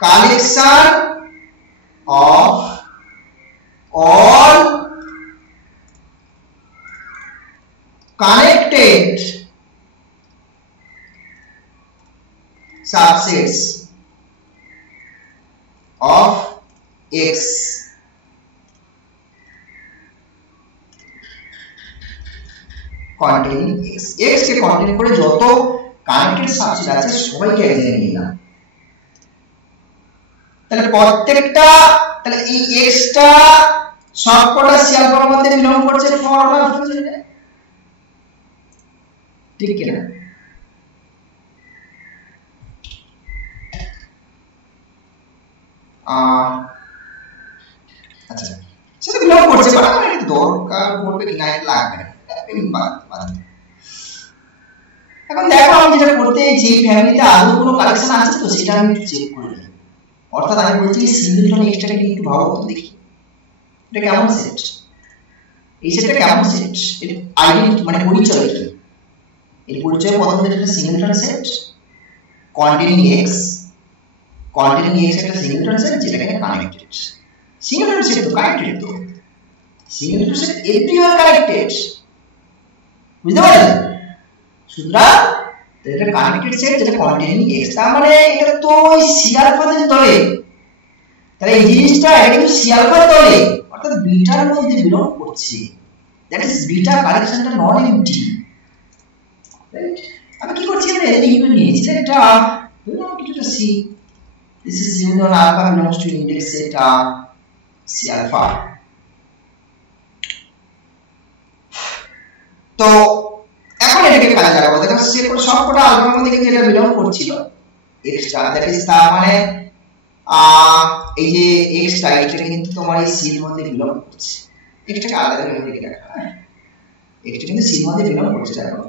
collection of all connected subsets of x containing x x কে কন্টেইন করে যত কানেক্টেড সাবসেট আছে সবাইকে এখানে নিয়ে নাও তাহলে প্রত্যেকটা তাহলে এই x টা সবকটা সি আলফার মধ্যে বিলং করছে ফর্মুলা হচ্ছে ঠিক কি না আচ্ছা সেটা বিলং করছে বাট আমার এটা দরকার পড়বে কি না এটা লাগবে না এখন দেখো আমি যেটা করতে এই যে ফ্যামিলিতে আদৌ কোনো কালেকশন আছে তো সেটা আমি একটু চেক করে নিই অর্থাৎ আমি বলছি সিঙ্গেলটন এক্সট্রাকে একটু ভালো করে দেখি এটা কেমন সেট এই সেটটা কেমন সেট এর আইডেন্টি মানে পরিচয় কি এর পরিচয় প্রথমে যেটা সিঙ্গেলটন সেট containing x একটা সিঙ্গেলটন সেট যেটাকে কানেক্টেড সিঙ্গেলটন সেট তো কানেক্টেড তো সিঙ্গেলটন সেট এভরিওয়্যার কানেক্টেড বুঝতে পারলে সুতরাং এটা কানেক্টেড সেট যেটা containing x তার মানে এটা তো ওই সি আলফাতে ধরে তাহলে এই জিনিসটা এটা কিন্তু সি আলফার তলে অর্থাৎ বিটার মধ্যে বিলং করছে দ্যাট ইজ বিটা কালেকশনটা নন এমটি রাইট আমি কি করছি আমি এটা ইউনিয়ন নিয়েছি এটা belong to C this is union alpha belongs to index set C alpha তো এখন এটাকে কাজে লাগাবো দেখো সে সবকটা আলফার মধ্যে কিন্তু এটা বিলং করছিল এক্সট্রা দ্যাট ইজ তার মানে এই যে x টা এটা কিন্তু তোমার এই c এর মধ্যে বিলং করছে এটাকে আলাদা করে লিখে রাখা হ্যাঁ এটা কিন্তু c এর মধ্যে বিলং করছে দেখো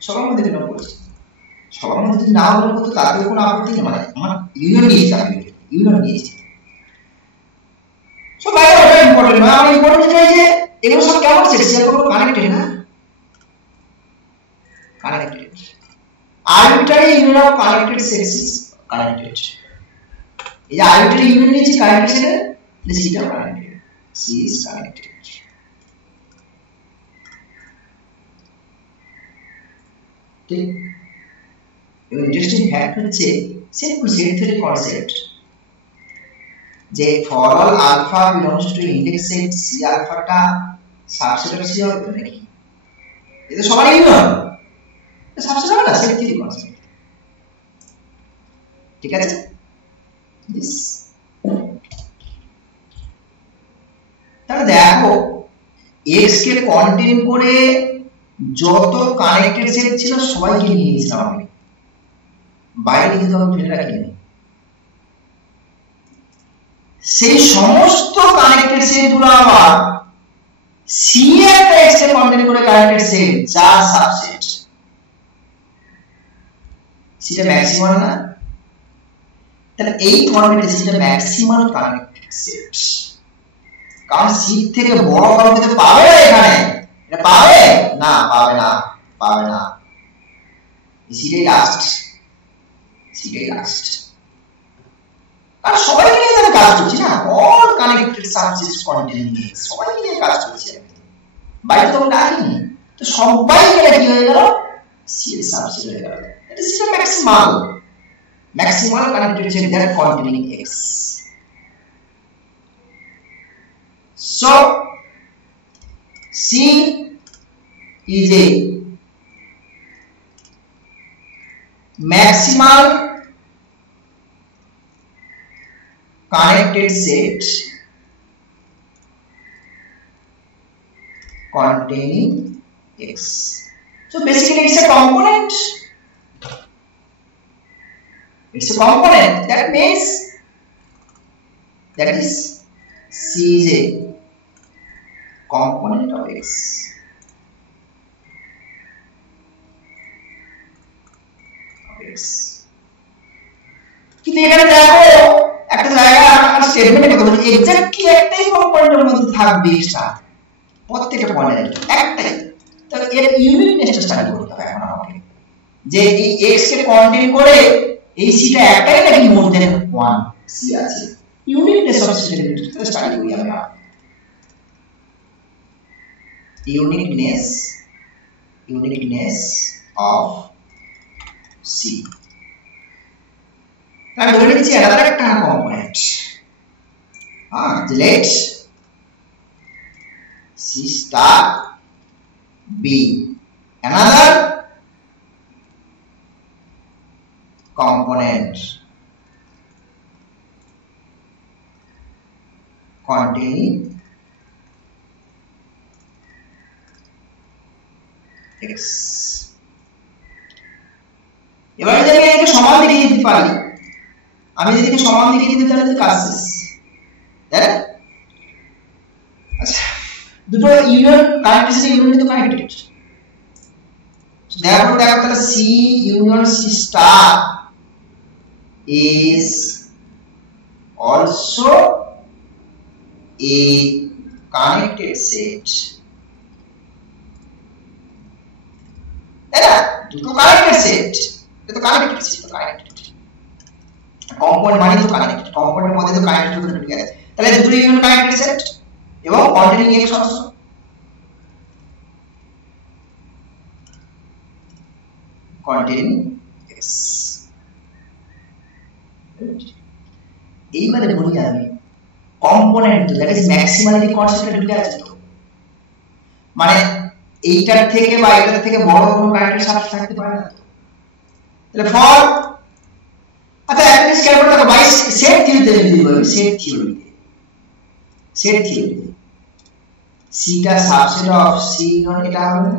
সবার মধ্যে বিলং করছে সবার মধ্যে যদি না বিলং করতে তাতে কোনো আপত্তি নেই মানে আমার ইউনিয়ন নিয়েছি সো বাইরে ওটা ইম্পর্টেন্ট না আমি ইম্পর্টেন্ট চাই যে এগুলো সব কেমন সেট সি এর কানেক্টেড না connected arbitrary union of connected sets is connected এই যে arbitrary union নিয়েছি connected set the C is connected C is connected ঠিক ইন্টারেস্টিং ফ্যাক্ট হচ্ছে সিম্পল সেট থিওরি কনসেপ্ট যে for all alpha belongs to index set C alpha টা subset of C হবে নাকি এটা সবাই ইউনিয়ন সাবসেট হবে না সেট থিওরি কনসেপ্ট ঠিক আছে this তাহলে দেখো x কে কন্টেইন করে যত কানেক্টেড সেট ছিল সবাইকে নিয়ে নিয়েছিলাম আমি বাইরে কিন্তু আমি ফেলে রাখিনি সেই সমস্ত কানেক্টেড সেটগুলো আবার c একটা x কে কন্টেইন করে কানেক্টেড সেট যার সাবসেট সেটা ম্যাক্সিমাম না তাহলে এই ফরম্যাটে সেটা ম্যাক্সিমাম কানেক্টেড সেট কারণ c থেকে বড় কাউকে তো পাবে না এখানে এটা পাবে না সেটাই লাস্ট আর সবাই নিয়ে আমি কাজ করছি না all connected subsets containing x সবাই নিয়ে কাজ করছি আমি বাইরে তো ডাকিনি তো সবাই মিলে কি হয়ে গেল c এর সাবসেট হয়ে গেল এটা সেটা maximal connected said that containing x so C is a maximal connected set containing X. So basically it's a component. It's a component. That means that is C is a component of X. কিন্তু এখানে দেখো একটা জায়গা আমরা স্টেটমেন্টে কথা বলি এক্স্যাক্টলি একটাই কম্পোনেন্টের মধ্যে থাকবে এক্সট্রা প্রত্যেকটা পয়েন্টে একটাই। তাহলে এর ইউনিকনেসটা স্টাডি করতে হবে এখন আমাকে যে এই x কে কন্টেইন করে এই c টা একটাই নাকি মোর দ্যান ওয়ান c আছে। ইউনিকনেস অফ স্টেটমেন্ট স্টাডি করি আমরা। uniqueness of C. I'm going to see another component. Let C star B another component containing X. এবারে যদি আমি এটাকে সমান দিকে দিতে পারি, আমি যদি এটাকে সমান দিকে দিতে তাহলে তো কাজ শেষ, তাই না? আচ্ছা, দুটো ইউনিয়ন কানেক্টেড ইউনিয়ন তো কানেক্টেড, দেখো তাহলে C union C star is also a connected set. দুটো কানেক্টেড সেট, এটা তো কানেক্টেড সেট, তো কানেক্টেড কম্পোনেন্ট মানে তো কানেক্টেড, কম্পোনেন্টের মধ্যে তো কানেক্টেড হতে ঢুকে গেছে, তাহলে দুটো ইউনিয়ন কানেক্টেড সেট এবং কন্টেইনিং x অংশ। containing X. এইবারে বলি আমি কম্পোনেন্ট দ্যাট ইজ ম্যাক্সিমালিটি কনসেপ্টটা ঢুকে আছে তো, মানে এইটার থেকে বা এটার থেকে বড় কোনো কানেক্টেড সাবসেট থাকতে পারে না। তাহলে ফর আচ্ছা অ্যাটলিস্ট ক্যালকুলেট করো বাই সেট থিওরিতে যদি বলি, সেট থিওরি C টা সাবসেট অফ C নট, এটা হবে না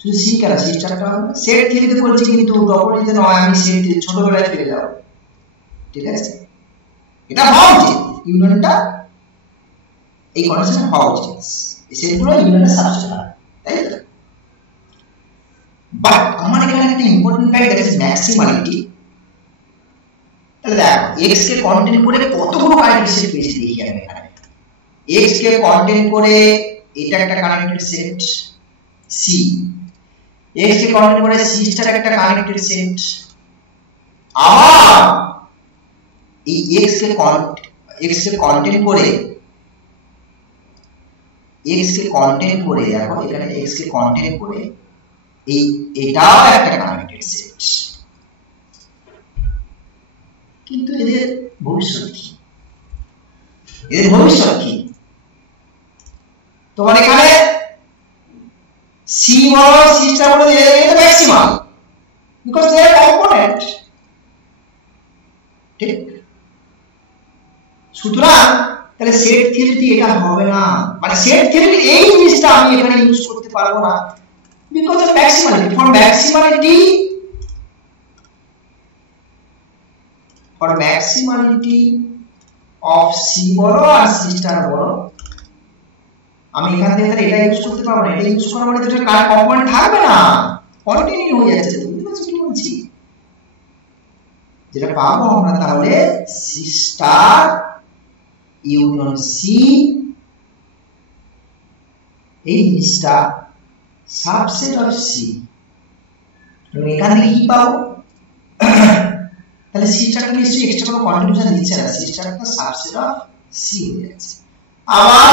শুধু C কেন C স্টারটা হবে। সেট থিওরিতে বলছি কিন্তু প্রপার্টিতে নয়, আমি সেট ছোটবেলায় ফিরে যাব, ঠিক আছে? এটা হওয়া উচিত, ইউনিয়নটা এই কন্ডিশনে হওয়া উচিত, এই সেটগুলো ইউনিয়নের সাবসেট হয়, তাই তো? বাট আমার এখানে একটা ইম্পর্টেন্ট ফ্যাক্ট দ্যাট ইজ ম্যাক্সিমালিটি। তাহলে দেখো x কে কন্টেইন করে কতগুলো কানেক্টেড সেট পেয়েছি দেখি আমি এখানে। x কে কন্টেইন করে এটা একটা কানেক্টেড সেট C, x কে কন্টেইন করে C স্টার একটা কানেক্টেড সেট, আবার এই x কে কন্টেইন করে দেখো এখানে x কে কন্টেইন করে এই এটাও একটা কানেক্টেড সেট। কিন্তু এদের ভবিষ্যৎ কি? তোমার এখানে C বড় C স্টার বড় এটা maximum because they are component, ঠিক? সুতরাং তাহলে সেট থিওরিতে এটা হবে না, মানে সেট থিওরির এই জিনিসটা আমি এখানে ইউজ করতে পারবো না because of maximality. For maximality of C বড় আর C স্টার বড়, আমি এখান থেকে এটা ইউজ করতে পারবো না। এটা ইউজ করা মানে তো এটা কম্পোনেন্ট থাকবে না, কন্টিনিউ হয়ে যাচ্ছে। বুঝতে পারছো কি বলছি? যেটা পাবো আমরা তাহলে C স্টার ইউনিয়ন C, এই জিনিসটা সাবসেট অফ C। তুমি এখান থেকে কি পাবো? তাহলে C স্টারটা নিশ্চয়ই এক্সট্রা কোনো কন্ট্রিবিউশন দিচ্ছে না, C স্টারটা সাবসেট অফ C হয়ে যাচ্ছে। আবার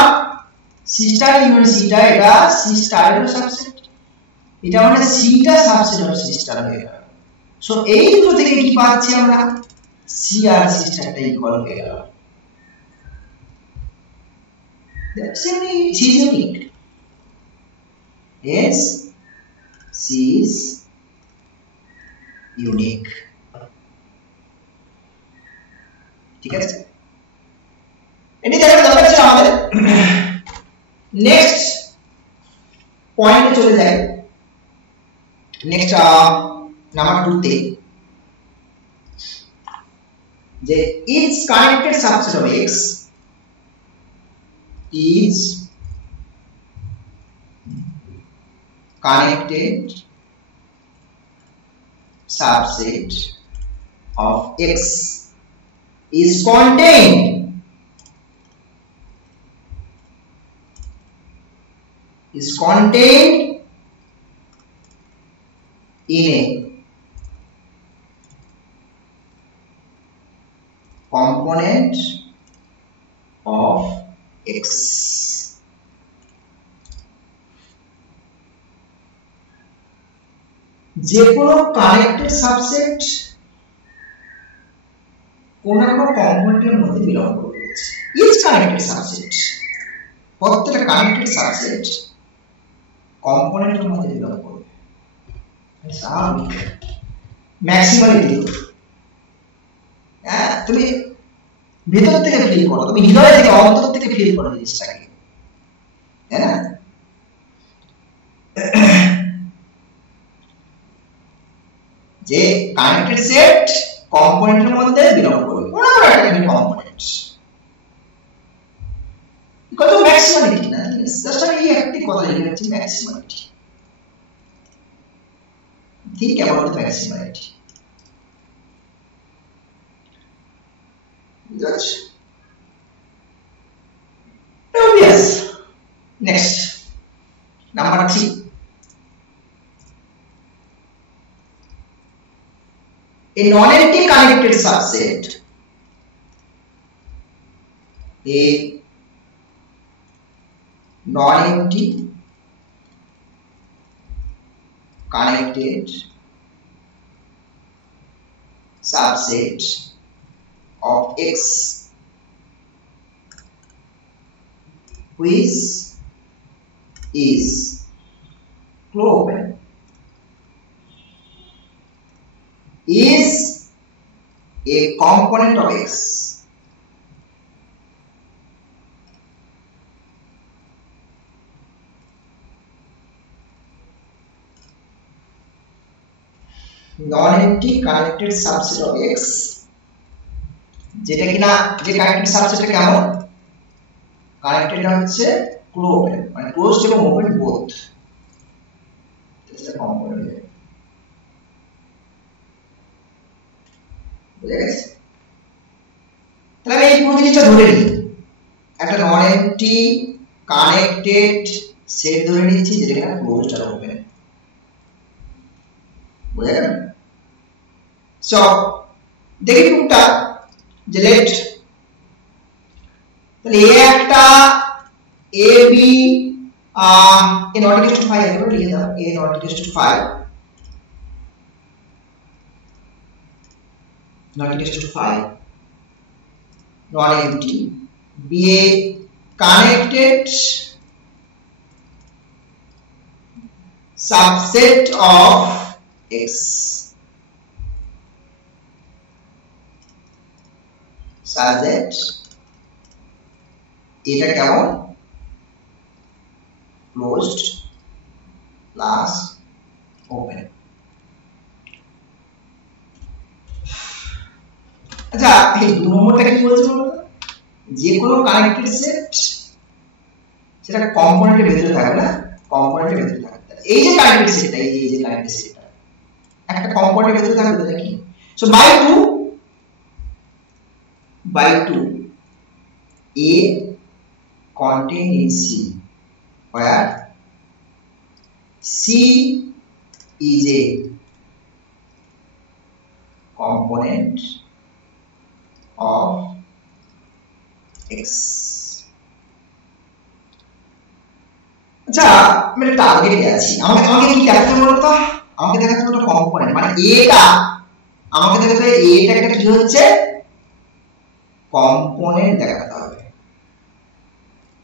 C স্টার ইউনিয়ন C টা এটা C স্টারের সাবসেট, এটা মানে C টা সাবসেট অফ C স্টার হয়ে গেল। সো এই দুটো থেকে কি পাচ্ছি আমরা? C আর C স্টারটা ইকুয়াল হয়ে গেল। That's unique. Yes, C is unique. ঠিক আছে, এটি দেখার দরকার ছিল আমাদের। নেক্সট পয়েন্টে চলে যায় নেক্সট নাম্বার 2 তে যে each connected subset of x is connected subset of x is contained in a component of x. যে কোনো কানেক্টেড সাবসেট কোন না কোন কম্পোনেন্টের মধ্যে বিলং করবে। ইচ কানেক্টেড সাবসেট, প্রত্যেকটা কানেক্টেড সাবসেট কম্পোনেন্টের মধ্যে বিলং করবে। স্বাভাবিক ম্যাক্সিমালিটি তুমি ভেতর থেকে ফিল করো, তুমি হৃদয় থেকে অন্তর থেকে ফিল করো জিনিসটাকে, তাই না? যে কানেক্টেড সেট কম্পোনেন্টের মধ্যে বিলং করবে, কোন না একটা কম্পোনেন্ট। কত ম্যাক্সিমালিটি না, জাস্ট আমি এই একটি কথা লিখে রাখছি, ম্যাক্সিমালিটি। Think about the maximality. That's obvious. Next, number 3. A non-empty connected subset. A non-empty connected subset of x which is closed is a component of x. Non-empty connected subset of x, যেটা কিনা যে কানেক্টেড সাবসেটটা কেমন কানেক্টেড হচ্ছে ক্লোজড, মানে ক্লোজড এবং open both, এটা কম্পোনেন্ট। বুঝে গেছে? তাহলে এই পুরো জিনিসটা ধরে নিই, একটা non-empty connected সেট ধরে নিচ্ছি যেটা কিনা ক্লোজড আর ওপেন। বুঝে গেল? সো দেখি টুকটা যে লেট, তাহলে এ একটা A B A not equal to 5 এগুলো লিখে দাও, A not equal to 5 not equal to 5 non-empty be a connected subset of x such that এটা কেমন closed plus open। আচ্ছা এই দুই নম্বরটা কি বলছে বলতো, যে কোনো কানেক্টেড সেট সেটা কম্পোনেন্টের ভিতরে থাকবে না, কম্পোনেন্টের ভিতরে থাকবে। এই যে কানেক্টেড সেটটা, এই যে কানেক্টেড সেটটা একটা কম্পোনেন্টের ভিতরে থাকবে, এটা কি? So by 2 a contained in c where c is a component of x। আচ্ছা আমি একটা টার্গেটে আছি, আমাকে কি দেখাতে বলতো, আমাকে দেখাতে একটা কম্পোনেন্ট, মানে এটা আমাকে দেখাতে হবে, এটা একটা কি হচ্ছে কম্পোনেন্ট দেখাতে হবে,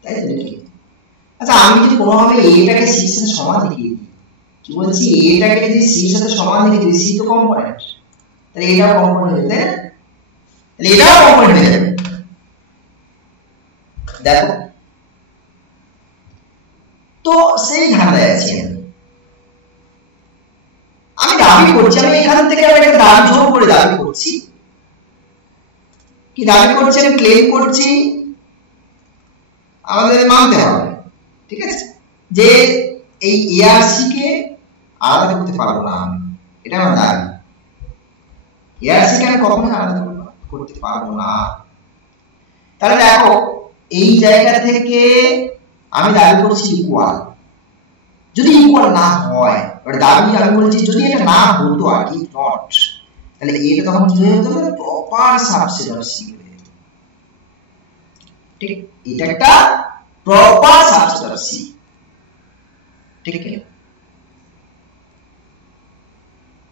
তাই তো নাকি? আচ্ছা আমি যদি কোনোভাবে এটাকে c এর সাথে সমান দেখিয়ে দিই, কি বলছি এটাকে যদি c এর সাথে সমান দেখিয়ে দিই, c তো কম্পোনেন্ট, তাহলে এটাও কম্পোনেন্ট হয়ে যাবে, তাহলে এটাও কম্পোনেন্ট হয়ে যাবে। দেখো তো সেই ধাঁধায় আছি আমি দাবি করছি, আমি এখান থেকে একটা দাবি জোর করে দাবি করছি। কি দাবি করছি? আমি ক্লেম করছি, আমাদের মানতে হবে, ঠিক আছে, যে এই এআরসি কে আলাদা করতে পারবো না আমি, এটা আমার দাবি। এআরসি কে আমি কখনো আলাদা করতে পারবো না। তাহলে দেখো এই জায়গা থেকে আমি দাবি করছি ইকুয়াল। যদি ইকুয়াল না হয়, দাবি আমি বলছি যদি এটা না হতো আর কি, নট, তাহলে এটা তখন কি হয়ে যেত? Proper subset of C. ঠিক, এটা একটা প্রপার সাবসেট অফ সি। ঠিক আছে,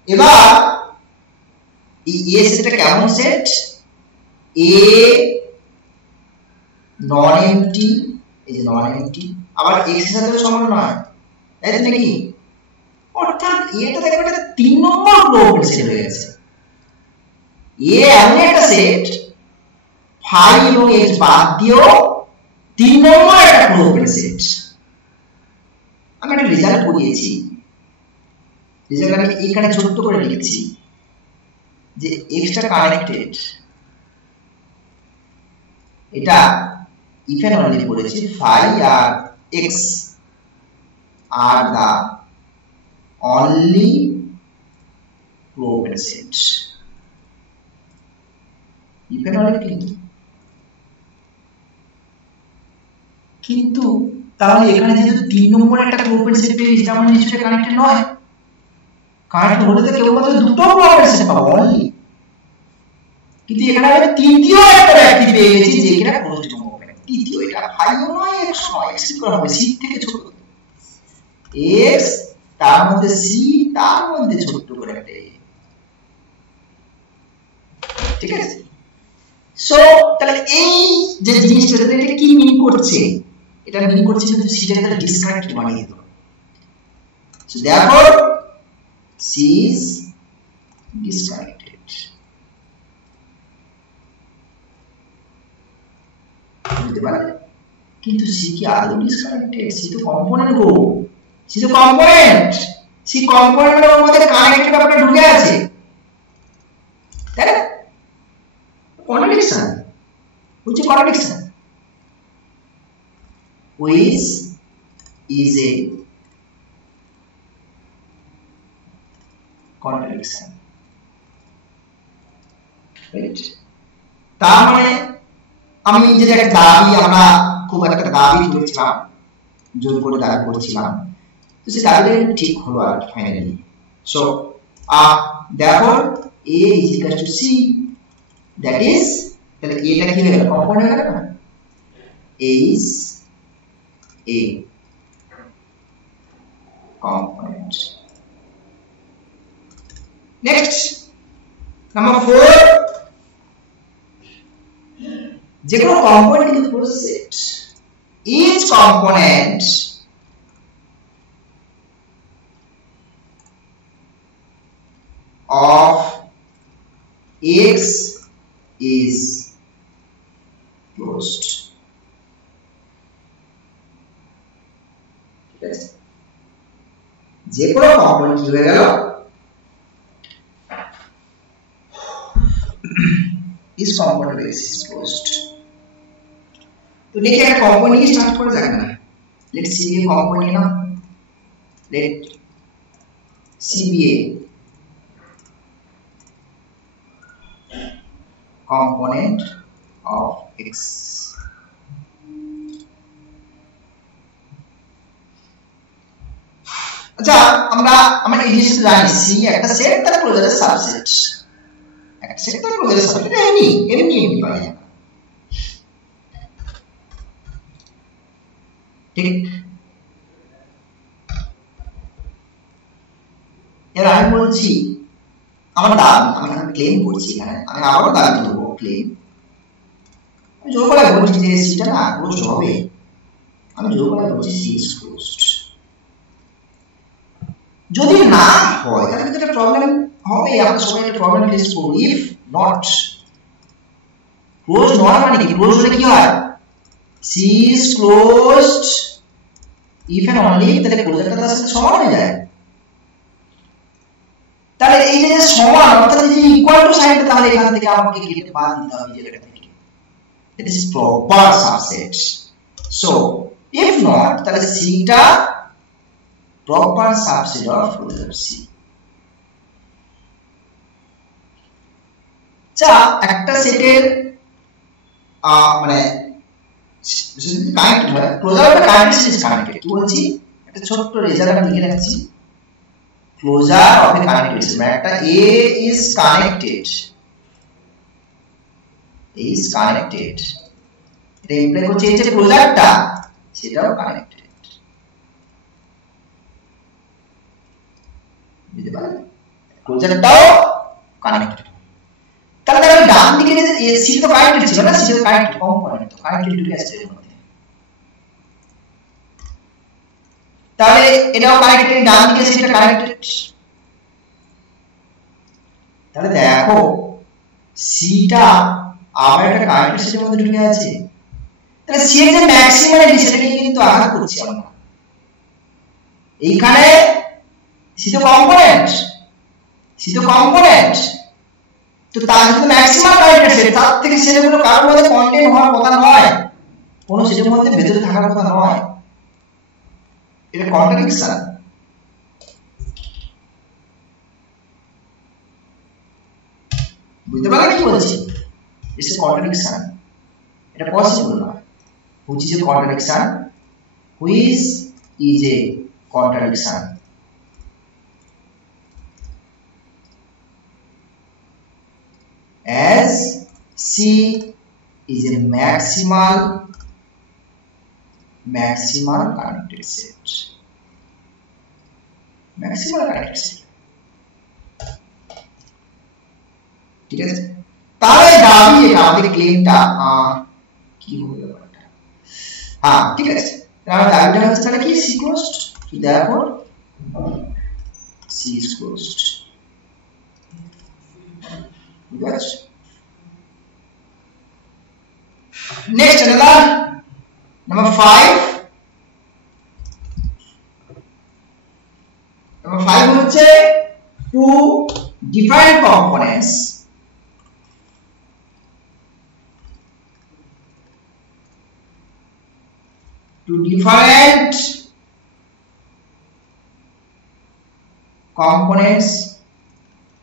এবার এই এ সেটটা কেমন সেট? এ নন এমটি, এই যে নন এমটি, আবার এক্স এর সাথে সমান নয়, তাই তো নাকি? অর্থাৎ এটা দেখো একটা 3 নম্বর গ্লোবাল সেট হয়ে গেছে। এ এমন একটা সেট 5 এবং x বাদ দিয়েও 3 নম্বর একটা গ্লোবাল সেট। আমি একটা রেজাল্ট করিয়েছি, রেজাল্ট আমি এখানে ছোট করে লিখেছি যে এক্সটা কানেক্টেড, এটা ইফেন অনলি করেছি 5 আর x আর দা only global set। ইফেন অনলি কিন্তু তাহলে এখানে যেহেতু 3 নম্বর একটা গ্লোবাল সেট পেয়েছি, তার মানে নিশ্চয়ই কানেক্টেড নয়। কানেক্ট হলে তো কেবলমাত্র দুটো গ্লোবাল সেট পাবো অনলি, কিন্তু এখানে আমি তৃতীয় একটা ব্যক্তি পেয়ে গেছি যে কিনা ক্লোজড গ্লোবাল। তৃতীয় এটা 5 নয়, x নয়, x কি হবে? c থেকে ছোট, x তার মধ্যে c, তার মধ্যে ছোট করে একটা a। ঠিক আছে, সো তাহলে এই যে জিনিসটা এটা কি মিন করছে? এটা মিন করছে কিন্তু c টাকে তাহলে ডিসকানেক্ট বানিয়ে দিতে হবে। So therefore c is disconnected। বুঝতে পারলে? কিন্তু c কি আদৌ ডিসকানেক্টেড? c তো কম্পোনেন্ট গো, c তো কম্পোনেন্ট, c কম্পোনেন্টের মধ্যে কানেক্টেড ব্যাপারটা ঢুকে আছে, তাই না? Contradiction, which is contradiction, which is a contradiction, right? তার মানে আমি যে একটা দাবি, আমরা খুব একটা দাবি তুলেছিলাম, জোর করে দাবি করছিলাম, তো সেই দাবিটা ঠিক হলো আর finally. So therefore a is equal to c, that is, তাহলে এটা কি হলো? কম্পোনেন্ট হলো না? a is a component। next number 4, যে কোনো কম্পোনেন্ট কিন্তু পুরো set, each component of x is closed। ঠিক আছে, যে কোনো কম্পোনেন্ট কি হয়ে গেল? is component of x is closed। তো দেখি একটা কম্পোনেন্ট নিয়ে স্টার্ট করা যাক না। Let C be a component না, let C be a component of x। আচ্ছা, আমরা এই জিনিসটা জানি, c একটা সেট, তার ক্লোজার সাবসেট, একটা সেট তার ক্লোজার সাবসেট, এমনি পাই না। ঠিক, এর আমি বলছি আমার দাবি, আমি ক্লেম করছি, আমি আবারও দাবি করব, ক্লেম, আমি জোর করে বলছি যে সিটা না ক্লোজড হবে, আমি জোর করে বলছি সি ইজ ক্লোজড। যদি না হয় তাহলে তো একটা প্রবলেম হবে, আমরা সবাই একটা প্রবলেম ফেস করব। ইফ নট ক্লোজড নয় মানে কি? ক্লোজড হলে কি হয়? C is closed if and only তাহলে ক্লোজারটা তার সাথে সমান হয়ে যায়। তাহলে এই যে সমান অর্থাৎ এই যে ইকুয়াল টু সাইনটা তাহলে এখান থেকে আমাকে কেটে বাদ দিতে হবে এই জায়গাটা থেকে। It is proper subset. So if not তাহলে C টা proper subset of closure C। যা একটা সেটের মানে কানেক্টেড হয়, ক্লোজার একটা কানেক্টেড ইজ কানেক্টেড। কি বলছি, একটা ছোট্ট রেজাল্ট আমি লিখে রাখছি, closure of a connected system. একটা A is connected, এটা ইমপ্লাই করছে এই যে ক্লোজারটা সেটাও কানেক্টেড। বুঝতে পারলে, ক্লোজারটাও কানেক্টেড। তাহলে দেখো ডান দিকে যে সি তো কানেক্টেড ছিল না, সি তো কানেক্টেড কম্পোনেন্ট, তো কানেক্টেড দুটো আসছে এর মধ্যে। তাহলে এটাও কানেক্টেড, ডান দিকে সেটা কানেক্টেড। তাহলে দেখো সিটা আবার একটা কানেক্টেড সেটের মধ্যে ঢুকে আছে। তাহলে সি এর যে ম্যাক্সিমালিটি সেটাকে কিন্তু আঘাত করছি আমরা। এইখানে সি তো কম্পোনেন্ট, তো তার যদি ম্যাক্সিমাম কানেক্টেড সেট, তার থেকে সেটগুলো কারোর মধ্যে কন্টেন্ট হওয়ার কথা নয়, কোনো সেটের মধ্যে ভেতরে থাকার কথা নয়। এটা কন্ট্রাডিকশন। বুঝতে পারলে কি বলছি? ইটস এ কন্ট্রাডিকশন, এটা পসিবল না। Which is a contradiction? Which is a contradiction? As C is a maximal connected set. ঠিক আছে, তাহলে দাবি এটা আমাদের ক্লেমটা কি হবে ব্যাপারটা? হ্যাঁ ঠিক আছে, তাহলে দাবিটা হচ্ছে তাহলে কি C closed, so therefore C is closed. Yes. Next another number 5 হচ্ছে two different components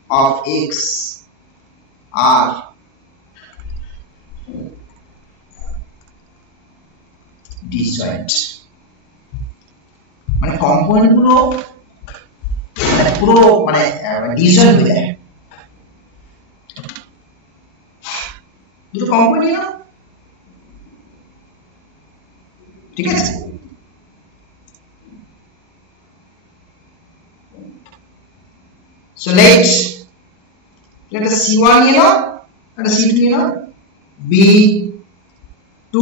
of X are disjoint। মানে কম্পোনেন্ট গুলো মানে পুরো মানে ডিসজয়েন্ট হয়ে যায়। দুটো কম্পোনেন্ট না, ঠিক আছে। So let us C1 নিয়ে নাও, একটা C2 নিয়ে নাও, B2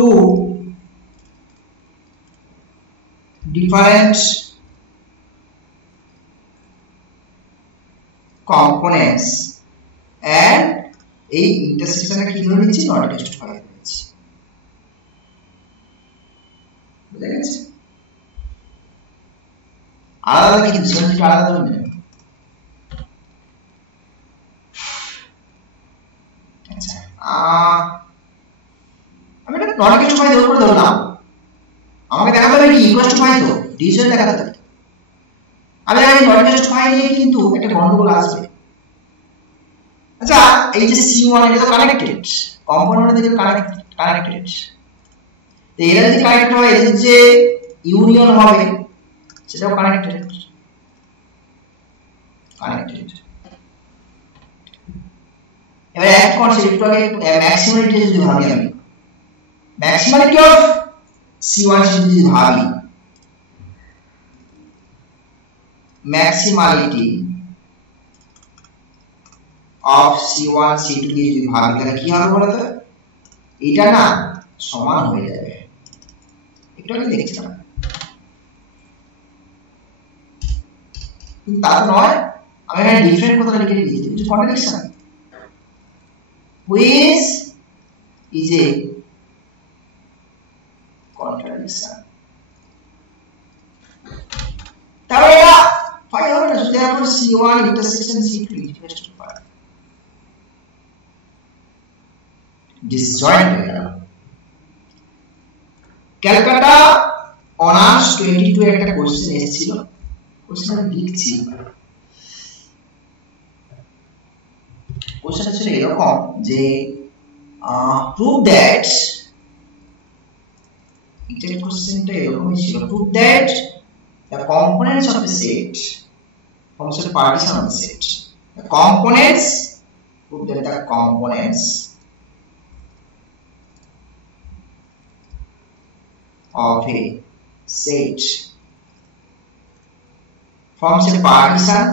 different components and এই ইন্টারসেকশনটা কি ধরে নিচ্ছি, নট ইকুয়াল টু 5 নিচ্ছি। বুঝা গেছে? আলাদা কিন্তু সেটা আলাদা ধরে নেব। আচ্ছা আমি এটা নট ইকুয়াল টু 5 ধরে ধরলাম, আমাকে দেখাতে হবে কি ইকুয়াল টু 5 তো ডিভিশন দেখাতে হবে। আমি জানি নট ইকুয়াল টু 5 নিয়ে কিন্তু একটা গন্ডগোল আসবে। আচ্ছা এই যে C1 এটা তো কানেক্টেড, কম্পোনেন্ট থেকে কানেক্টেড, তো এরা যদি কানেক্ট হয় এদের যে ইউনিয়ন হবে সেটাও কানেক্টেড। এবারে এক কনসেপ্ট একটু আগে ম্যাক্সিমালিটি যদি ভাবি, আমি ম্যাক্সিমালিটি অফ C1 যদি ভাবি, ম্যাক্সিমালিটি অফ C1 C2 দিয়ে যদি ভাবি তাহলে কি হবে বলতো, এটা না সমান হয়ে যাবে। একটু আগে দেখছিলাম, কিন্তু তা নয়, আমি এখানে ডিফারেন্ট কথা লিখে দিয়েছি, কিছু contradiction. Which is a contradiction? to C1 intersection C2 e raised to 5 disjoint হয়ে গেল ক্যালকাটা অনার্স 22 একটা কোশ্চেন এসেছিল কোশ্চেন আমি লিখছি কোশ্চেনটা ছিল এরকম যে prove that এটা কোশ্চেনটা এরকমই ছিল prove that the components of a set forms a partition of the set the components prove that the components of a set forms a partition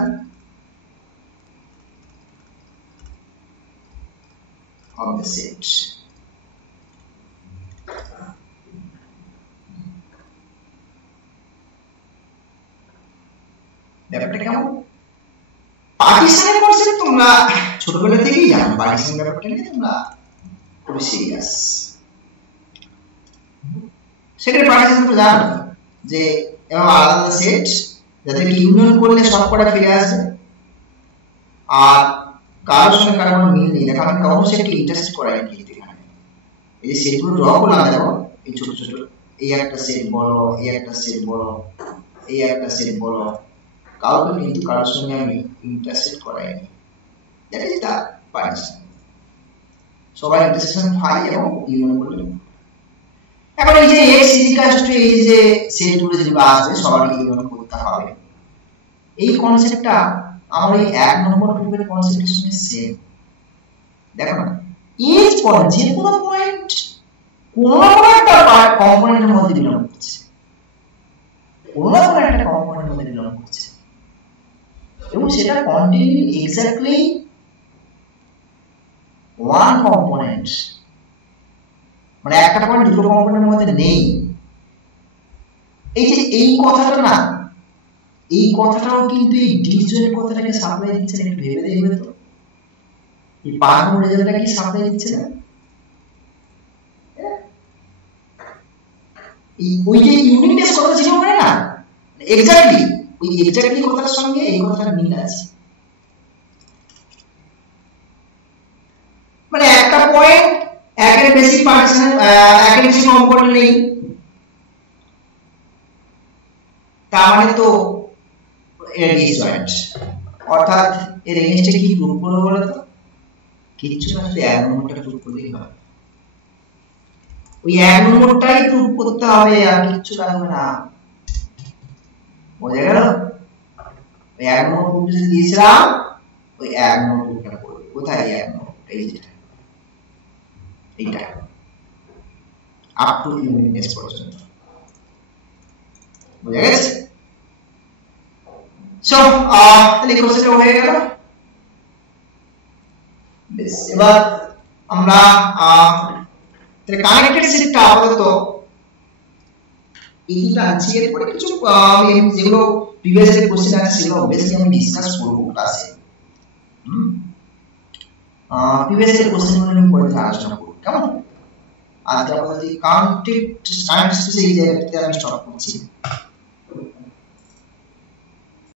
of the set ব্যাপারটা কেমন পার্টিশনের কনসেপ্ট তোমরা ছোটবেলা থেকেই জানো পার্টিশন ব্যাপারটা নিয়ে তোমরা খুব সিরিয়াস সেটার পার্টিশন তোমরা জানো যে এরকম আলাদা আলাদা সেট যাদেরকে ইউনিয়ন করলে সবকটা ফিরে আসে আর কারোর সঙ্গে কারোর কোনো মিল নেই দেখো আমি কখনো সেটাকে ইন্টারসেক্ট করাই নি এখানে এই যে সেটগুলো ড্র করলাম দেখো এই ছোট ছোট এই একটা সেট বড় এই একটা সেট বড় এই একটা সেট বড় কাউকে কিন্তু কারোর সঙ্গে আমি ইন্টারসেক্ট করাই নি দ্যাট ইজ দ্য পার্টিশন সবাই ইন্টারসেকশন ফাই এবং ইউনিয়ন করলে এখন এই যে x এই যে সেটগুলো যেগুলো আসবে সবাইকে ইউনিয়ন করতে হবে এই কনসেপ্টটা আমার এই 1 নম্বর গ্রুপের কনসেপ্টের সঙ্গে সেম দেখো না ইচ পয়েন্ট যে কোনো পয়েন্ট কোন একটা কম্পোনেন্টের মধ্যে বিলং করছে কোন একটা কম্পোনেন্টের মধ্যে বিলং করছে এবং সেটা কন্টিনিউ এক্স্যাক্টলি ওয়ান কম্পোনেন্ট মানে একটা পয়েন্ট দুটো কম্পোনেন্টের মধ্যে নেই এই যে এই কথাটা না এই কথাটাও কিন্তু এই ডিসজয়েন্ট কথাটাকে সাপ্লাই দিচ্ছে না একটু ভেবে দেখবে তো এই পারফর্ম রেজাল্টটা কি সাপ্লাই দিচ্ছে না এই ওই যে ইউনিটনেস কথা ছিল মানে না এক্স্যাক্টলি ওই এক্স্যাক্টলি কথাটার সঙ্গে এই কথাটা মিল আছে মানে একটা পয়েন্ট একের বেশি পার্টিশন একের বেশি কম্পোনেন্ট নেই তার মানে তো এর ডিসজয়েন্ট অর্থাৎ এর এগেইনস্টে কি প্রুফ করব বলো তো কিছু না শুধু এক নম্বরটা প্রুফ করলেই হবে ওই এক নম্বরটাই প্রুফ করতে হবে আর কিছু লাগবে না বোঝা গেল ওই এক নম্বর প্রুফ যদি দিয়েছিলাম ওই এক নম্বর প্রুফটা করবে কোথায় এক নম্বর এই যেটা এইটা আপ টু ইউনিটনেস পর্যন্ত বোঝা গেছে সো তাহলে কোশ্চেনটা হয়ে গেল বেশ এবার আমরা তাহলে কানেক্টেড সেটটা আপাতত এই দুটো আছে এরপরে কিছু আমি যেগুলো প্রিভিয়াস এর কোশ্চেন আছে সেগুলো অবভিয়াসলি আমি ডিসকাস করব ক্লাসে প্রিভিয়াস এর কোশ্চেনগুলো আমি পরে আলোচনা করব কেমন আজকে আপাতত কানেক্টেড স্ট্যান্ডস এই জায়গাটাতে আমি স্টপ করছি